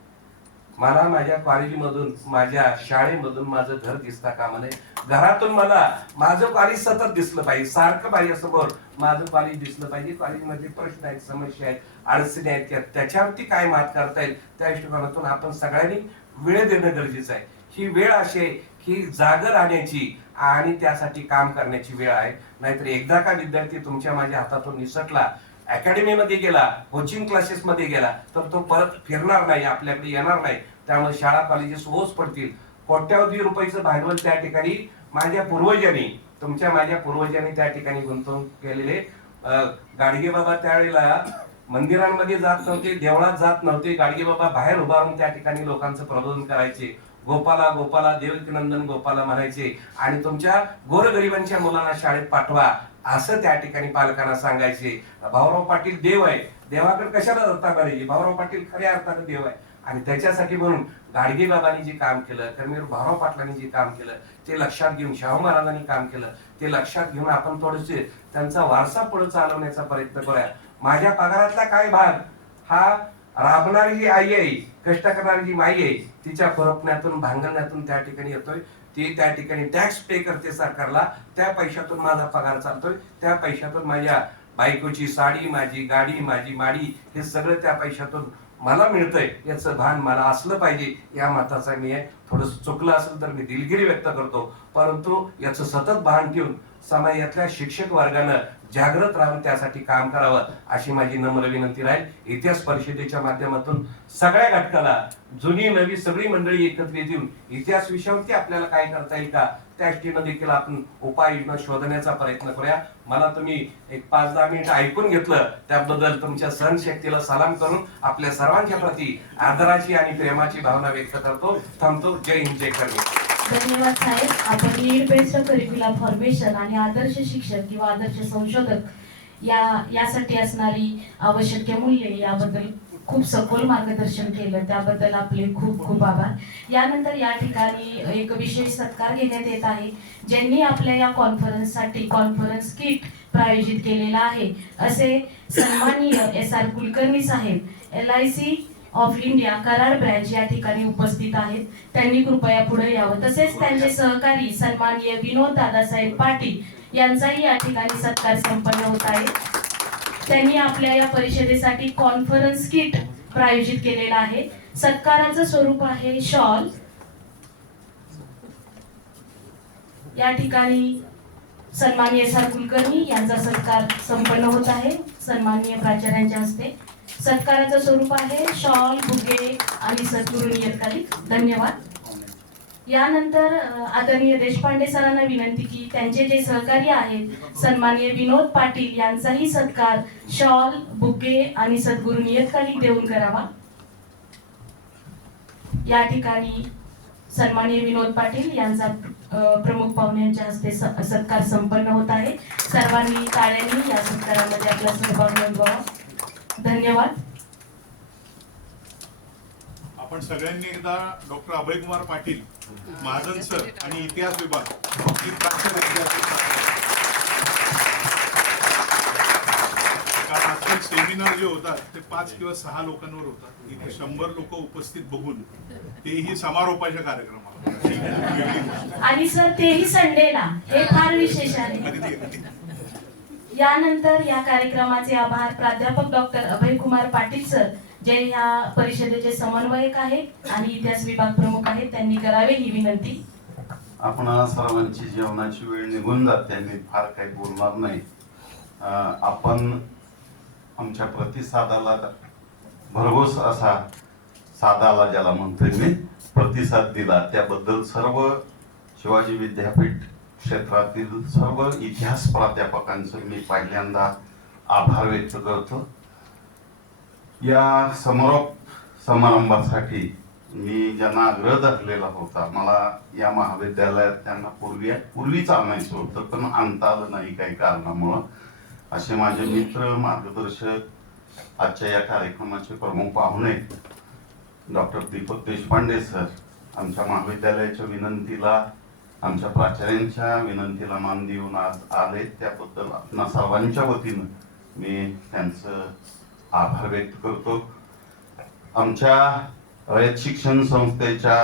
मला माझ्या कॉलेजमधून, माझ्या शाळेमधून माझं घर दिसता कामा नये. घरातून मला माझं कॉलेज सतत दिसलं पाहिजे, सारखं माझ्यासमोर माझं कॉलेज दिसलं पाहिजे. कॉलेजमध्ये प्रश्न आहेत, समस्या आहेत, अडचणी आहेत, त्याच्यावरती काय मात करता येईल त्या दृष्टिकोनातून आपण सगळ्यांनी वेळ देणं गरजेचं आहे. ही वेळ अशी आहे की जागं राहण्याची आणि त्यासाठी काम करण्याची वेळ आहे. नाहीतर एकदा का विद्यार्थी तुमच्या माझ्या हातातून निसटला, अकॅडमीमध्ये गेला, कोचिंग क्लासेस मध्ये गेला, तर तो परत फिरणार नाही, आपल्याकडे येणार नाही. त्यामुळे शाळा कॉलेजेस ओस पडतील. कोट्यावधी रुपयाचं भांडवल त्या ठिकाणी माझ्या पूर्वजांनी, तुमच्या माझ्या पूर्वजांनी त्या ठिकाणी गुंतवणूक केलेले. गाडगे बाबा त्यावेळेला मंदिरांमध्ये जात नव्हते, देवळात जात नव्हते. गाडगे बाबा बाहेर उभारून त्या ठिकाणी लोकांचं प्रबोधन करायचे. गोपाला गोपाला देवकीनंदन गोपाला म्हणायचे आणि तुमच्या गोरगरिबांच्या मुलांना शाळेत पाठवा असं त्या ठिकाणी पालकांना सांगायचे. भाऊराव पाटील देव आहे, देवाकडे कशाला दत्ता करायची? भाऊराव पाटील खऱ्या अर्थाने देव आहे. आणि त्याच्यासाठी म्हणून गाडगे बाबांनी जे काम केलं, कर्मवीर भाऊराव पाटलांनी जे काम केलं ते लक्षात घेऊन, शाहू महाराजांनी काम केलं ते लक्षात घेऊन आपण थोडेसे त्यांचा वारसा पुढे चालवण्याचा प्रयत्न करूया. माझ्या पगारातला काय भाग हा राबणारी जी आई आहे, कष्ट करणारी जी माई आहे, तिच्या खुरपण्यातून, भांगण्यातून त्या ठिकाणी येतोय. ती त्या ठिकाणी टॅक्स पे करते सरकारला. त्या पैशातून माझा पगार चालतोय. त्या पैशातून माझ्या बायकोची साडी, माझी गाडी, माझी माडी, हे सगळं त्या पैशातून मला मिळतंय याचं भान मला असलं पाहिजे. या मताचा मी आहे. थोडस चुकलं असेल तर मी दिलगिरी व्यक्त करतो, परंतु याचं सतत भान ठेवून समाजातल्या शिक्षक वर्गानं जागृत राहून त्यासाठी काम करावं अशी माझी नम्र विनंती राहील. इतिहास परिषदेच्या माध्यमातून सगळ्या घटकाला, जुनी नवी सगळी मंडळी एकत्रित येऊन इतिहास विषयावरती आपल्याला काय करता येईल का त्या दृष्टीनं देखील आपण उपाययोजना शोधण्याचा प्रयत्न करूया. मला तुम्ही एक 5-10 मिनिट ऐकून घेतलं त्याबद्दल तुमच्या सहनशक्तीला सलाम करून आपल्या सर्वांच्या प्रती आदराची आणि प्रेमाची भावना व्यक्त करतो. थांबतो. जय हिंद, जय करणे. धन्यवाद साहेब. आपण नीड बेस्ड करिक्युलर फॉर्मेशन आणि आदर्श शिक्षक किंवा आदर्श संशोधक यासाठी असणारी आवश्यक मूल्ये याबद्दल खूप सखोल मार्गदर्शन केलं, त्याबद्दल आपले खूप खूप आभार. यानंतर या ठिकाणी एक विशेष सत्कार घेण्यात येत आहे. ज्यांनी आपल्या या कॉन्फरन्ससाठी कॉन्फरन्स किट प्रायोजित केलेला आहे असे सन्माननीय SR कुलकर्णी साहेब, LIC of India Karad branch या ठिकाणी उपस्थित आहेत. त्यांनी कृपया पुढे यावं. तसेच त्यांचे सहकारी सन्माननीय विनोद दादासाहेब पाटील यांचाही या ठिकाणी सत्कार संपन्न होत आहे. त्यांनी आपल्या या परिषदेसाठी कॉन्फरन्स किट प्रायोजित केलेला आहे. सत्काराचं स्वरूप आहे शॉल. या ठिकाणी सन्माननीय SR कुलकर्णी यांचा सत्कार संपन्न होत आहे सन्माननीय प्राचार्यांच्या हस्ते. सत्काराचं स्वरूप आहे शॉल, बुके आणि सद्गुरू नियतकालिक. धन्यवाद. यानंतर आदरणीय देशपांडे सरांना विनंती की त्यांचे जे सहकारी आहेत सन्माननीय विनोद पाटील यांचाही सत्कार शॉल, बुके आणि सद्गुरू नियतकालिक देऊन करावा. या ठिकाणी सन्माननीय विनोद पाटील यांचा प्रमुख पाहुण्यांच्या हस्ते सत्कार संपन्न होत आहे. सर्वांनी टाळ्यांनी या सत्कारामध्ये आपला सहभाग नोंदवावा. धन्यवाद. आपण सगळ्यांनी एकदा डॉक्टर अभयकुमार पाटील, महाजन सर आणि इतिहास विभाग कारण आजकाल सेमिनार जे होतात ते 5 किंवा 6 लोकांवर होतात. इथे 100 लोक उपस्थित बघून तेही समारोपाच्या कार्यक्रमाला आणि सर तेही संडेला, हे फार विशेष आहे. यानंतर या कार्यक्रमाचे आभार प्राध्यापक डॉक्टर अभयकुमार पाटील सर, जे या परिषदेचे समन्वयक आहेत आणि इतिहास विभाग प्रमुख आहेत, त्यांनी करावे ही विनंती. आपण सर्वांची जेवणाची वेळ निघून जाते, मी फार काही बोलणार नाही. आपण आमच्या प्रतिसादाला भरघोस असा साधाला ज्याला म्हणतोय मी, प्रतिसाद दिला त्याबद्दल सर्व शिवाजी विद्यापीठ क्षेत्रातील सर्व इतिहास प्राध्यापकांचं मी पहिल्यांदा आभार व्यक्त करतो. या समारोप समारंभासाठी मी ज्यांना आग्रह धरलेला होता, मला या महाविद्यालयात त्यांना पूर्वीच आणायचं होतं, पण आणता आलं नाही काही कारणामुळं. असे माझे मित्र मार्गदर्शक आजच्या या कार्यक्रमाचे प्रमुख पाहुणे डॉक्टर दीपक देशपांडे सर, आमच्या महाविद्यालयाच्या विनंतीला, आमच्या प्राचार्यांच्या विनंतीला मान देऊन आज आले, त्याबद्दल आपणा सर्वांच्या वतीनं मी त्यांचं आभार व्यक्त करतो. आमच्या रयत शिक्षण संस्थेच्या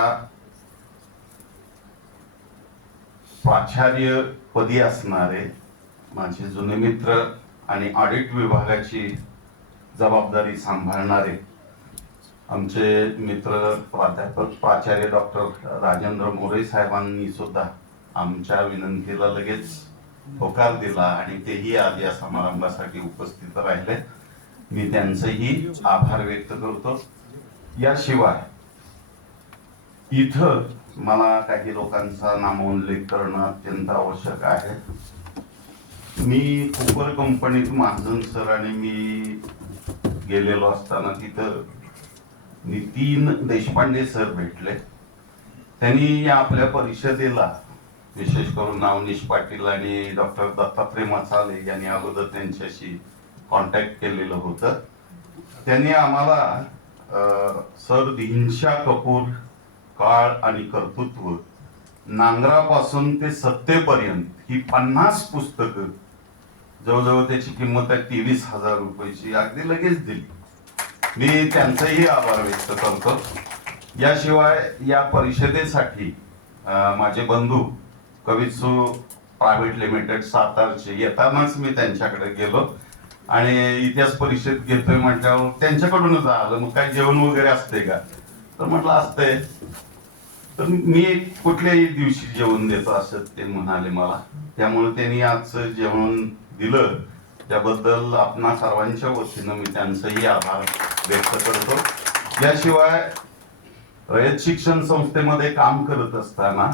प्राचार्य पदी असणारे माझे जुने मित्र आणि ऑडिट विभागाची जबाबदारी सांभाळणारे आमचे मित्र प्राध्यापक प्राचार्य डॉक्टर राजेंद्र मोरे साहेबांनी सुद्धा आमच्या विनंतीला लगेच होकार दिला आणि तेही आज या समारंभासाठी उपस्थित राहिले. मी त्यांचेही आभार व्यक्त करतो. याशिवाय इथं मला काही लोकांचा नामोल्लेख करणं अत्यंत आवश्यक आहे. मी कुपर कंपनीत महाजन सर आणि मी गेलेलो असताना तिथं नितीन देशपांडे सर भेटले. त्यांनी या आपल्या परिषदेला विशेष करून नवनीश पाटील आणि डॉक्टर दत्तात्रय मसाले यांनी अगोदर त्यांच्याशी कॉन्टॅक्ट केलेलं होतं. त्यांनी आम्हाला सर दिनशा कपूर काळ आणि कर्तृत्व, नांगरापासून ते सत्तेपर्यंत ही 50 पुस्तकं, जवळजवळ त्याची किंमत आहे 23,000 रुपयाची, अगदी लगेच दिली. मी त्यांचाही आभार व्यक्त करतो. याशिवाय या परिषदेसाठी माझे बंधू कवित्सू प्रायव्हेट लिमिटेड सातारचे, येतानाच मी त्यांच्याकडे गेलो आणि इतिहास परिषद घेतोय म्हटल्यावर त्यांच्याकडूनच आलं. मग काय जेवण वगैरे असते का, तर म्हटलं असतंय. तर मी कुठल्याही दिवशी जेवण देतो असं ते म्हणाले मला. त्यामुळे त्यांनी आजचं जेवण दिलं त्याबद्दल आपणा सर्वांच्या वतीनं मी त्यांचाही आभार व्यक्त करतो. याशिवाय रयत शिक्षण संस्थेमध्ये काम करत असताना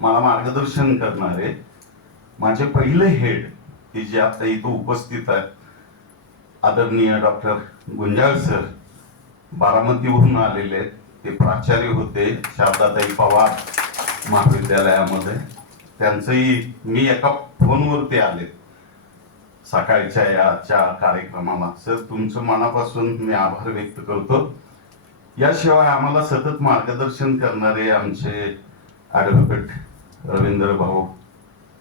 मला मार्गदर्शन करणारे माझे पहिले हेड, की जे आता इथं उपस्थित आहेत, आदरणीय डॉक्टर गुंजाळ सर, बारामतीवरून आलेले आहेत. ते प्राचार्य होते शारदाताई पवार महाविद्यालयामध्ये. त्यांचंही मी एका फोनवरती आले सकाळच्या याच्या कार्यक्रमाला. सर, तुमचं मनापासून मी आभार व्यक्त करतो. याशिवाय आम्हाला सतत मार्गदर्शन करणारे आमचे ॲडव्होकेट रवींद्र भाऊ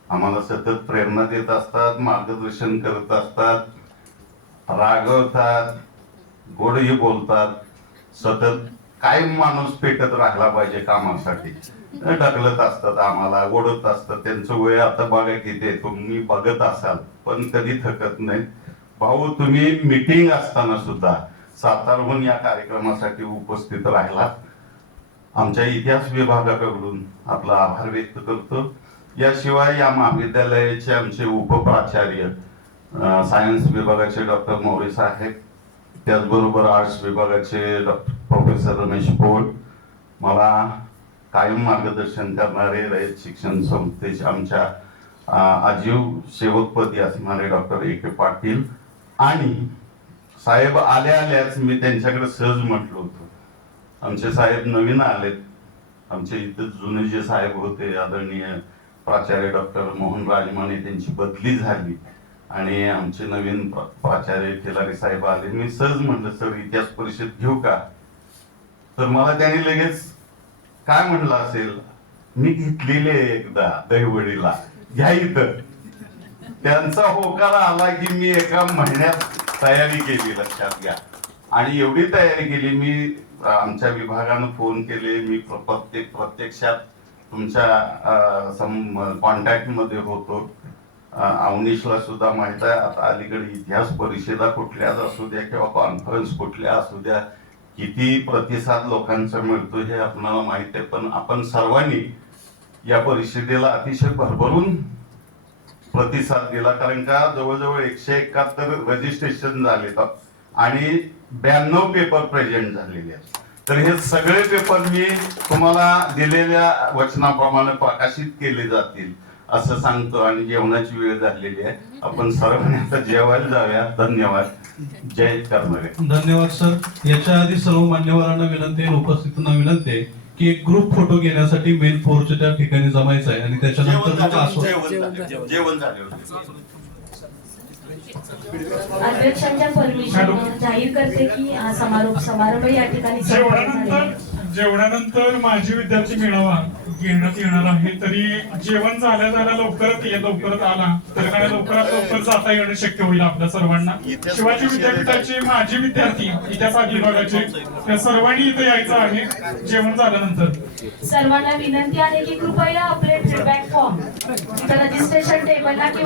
आम्हाला सतत प्रेरणा देत असतात, मार्गदर्शन करत असतात, रागवतात, गोडही बोलतात. सतत काय माणूस पेटत राहिला पाहिजे कामासाठी ढकलत असतात, आम्हाला ओढत असतात. त्यांचं वय आता बघा किती, तुम्ही बघत असाल पण कधी थकत नाही. भाऊ, तुम्ही मीटिंग असताना सुद्धा सातारहून या कार्यक्रमासाठी उपस्थित राहिलात. आमच्या इतिहास विभागाकडून आपला आभार व्यक्त करतो. याशिवाय या महाविद्यालयाचे आमचे उपप्राचार्य सायन्स विभागाचे डॉक्टर मोरे साहेब, त्याचबरोबर आर्ट्स विभागाचे डॉक्टर प्रोफेसर रमेश पोळ, मला कायम मार्गदर्शन करणारे रयत शिक्षण संस्थेचे आमच्या आजीव सेवकपदी असणारे डॉक्टर ए.के. पाटील, आणि साहेब आल्याच मी त्यांच्याकडे सहज म्हटलो होतो, आमचे साहेब नवीन आलेत. आमचे इथं जुने जे साहेब होते आदरणीय प्राचार्य डॉक्टर मोहन राजमाने, त्यांची बदली झाली आणि आमचे नवीन प्राचार्य खिलारी साहेब आले. मी सहज म्हटलं, सर इतिहास परिषद घेऊ का? तर मला त्यांनी लगेच काय म्हटलं असेल, मी घेतलेले एकदा दहिवडीला, घ्या इथं. त्यांचा होकार आला की मी एका महिन्यात तयारी केली, लक्षात घ्या. आणि एवढी तयारी केली, मी आमच्या विभागानं फोन केले, मी प्रत्यक्षात तुमच्या कॉन्टॅक्ट मध्ये होतो. अवनीशला सुद्धा माहित आहे, आता अलीकडे इतिहास परिषदा कुठल्याच असू द्या किंवा कॉन्फरन्स कुठल्या असू द्या, किती प्रतिसाद लोकांचा मिळतो हे आपल्याला माहित आहे. पण आपण सर्वांनी या परिषदेला अतिशय भरभरून प्रतिसाद दिला, कारण का जवळजवळ 171 रजिस्ट्रेशन झाले आणि 92 पेपर प्रेझेंट झालेले आहेत. तर हे सगळे पेपर मी तुम्हाला दिलेल्या वचनाप्रमाणे प्रकाशित केले जातील असं सांगतो. आणि जेवणाची वेळ झालेली आहे, आपण सर्वांनी आता जेवायला जाऊया. धन्यवाद. जय कर्मवीर. धन्यवाद सर. याच्या आधी सर्व मान्यवरांना विनंती आहे, उपस्थितांना विनंती आहे की एक ग्रुप फोटो घेण्यासाठी मेन फोरच्या त्या ठिकाणी जमायचं आहे आणि त्याच्यानंतर मग जेवण झाले. अध्यक्षांच्या परमिशन जाहीर करते की हा समारोप या ठिकाणी संपन्न झालेला आहे. जेवणानंतर माजी विद्यार्थी मेळावा घेण्यात येणार आहे. तरी जेवण झाल्या लवकरच आला तर काय लवकरात लवकर जाता येणं शक्य होईल आपल्या सर्वांना. शिवाजी विद्यापीठाचे माजी विद्यार्थी इतिहास विभागाचे त्या सर्वांनी इथे यायचं आहे जेवण झाल्यानंतर. सर्वांना विनंती आहे की कृपया आपले फीडबॅक फॉर्म रजिस्ट्रेशन टेबलला किंवा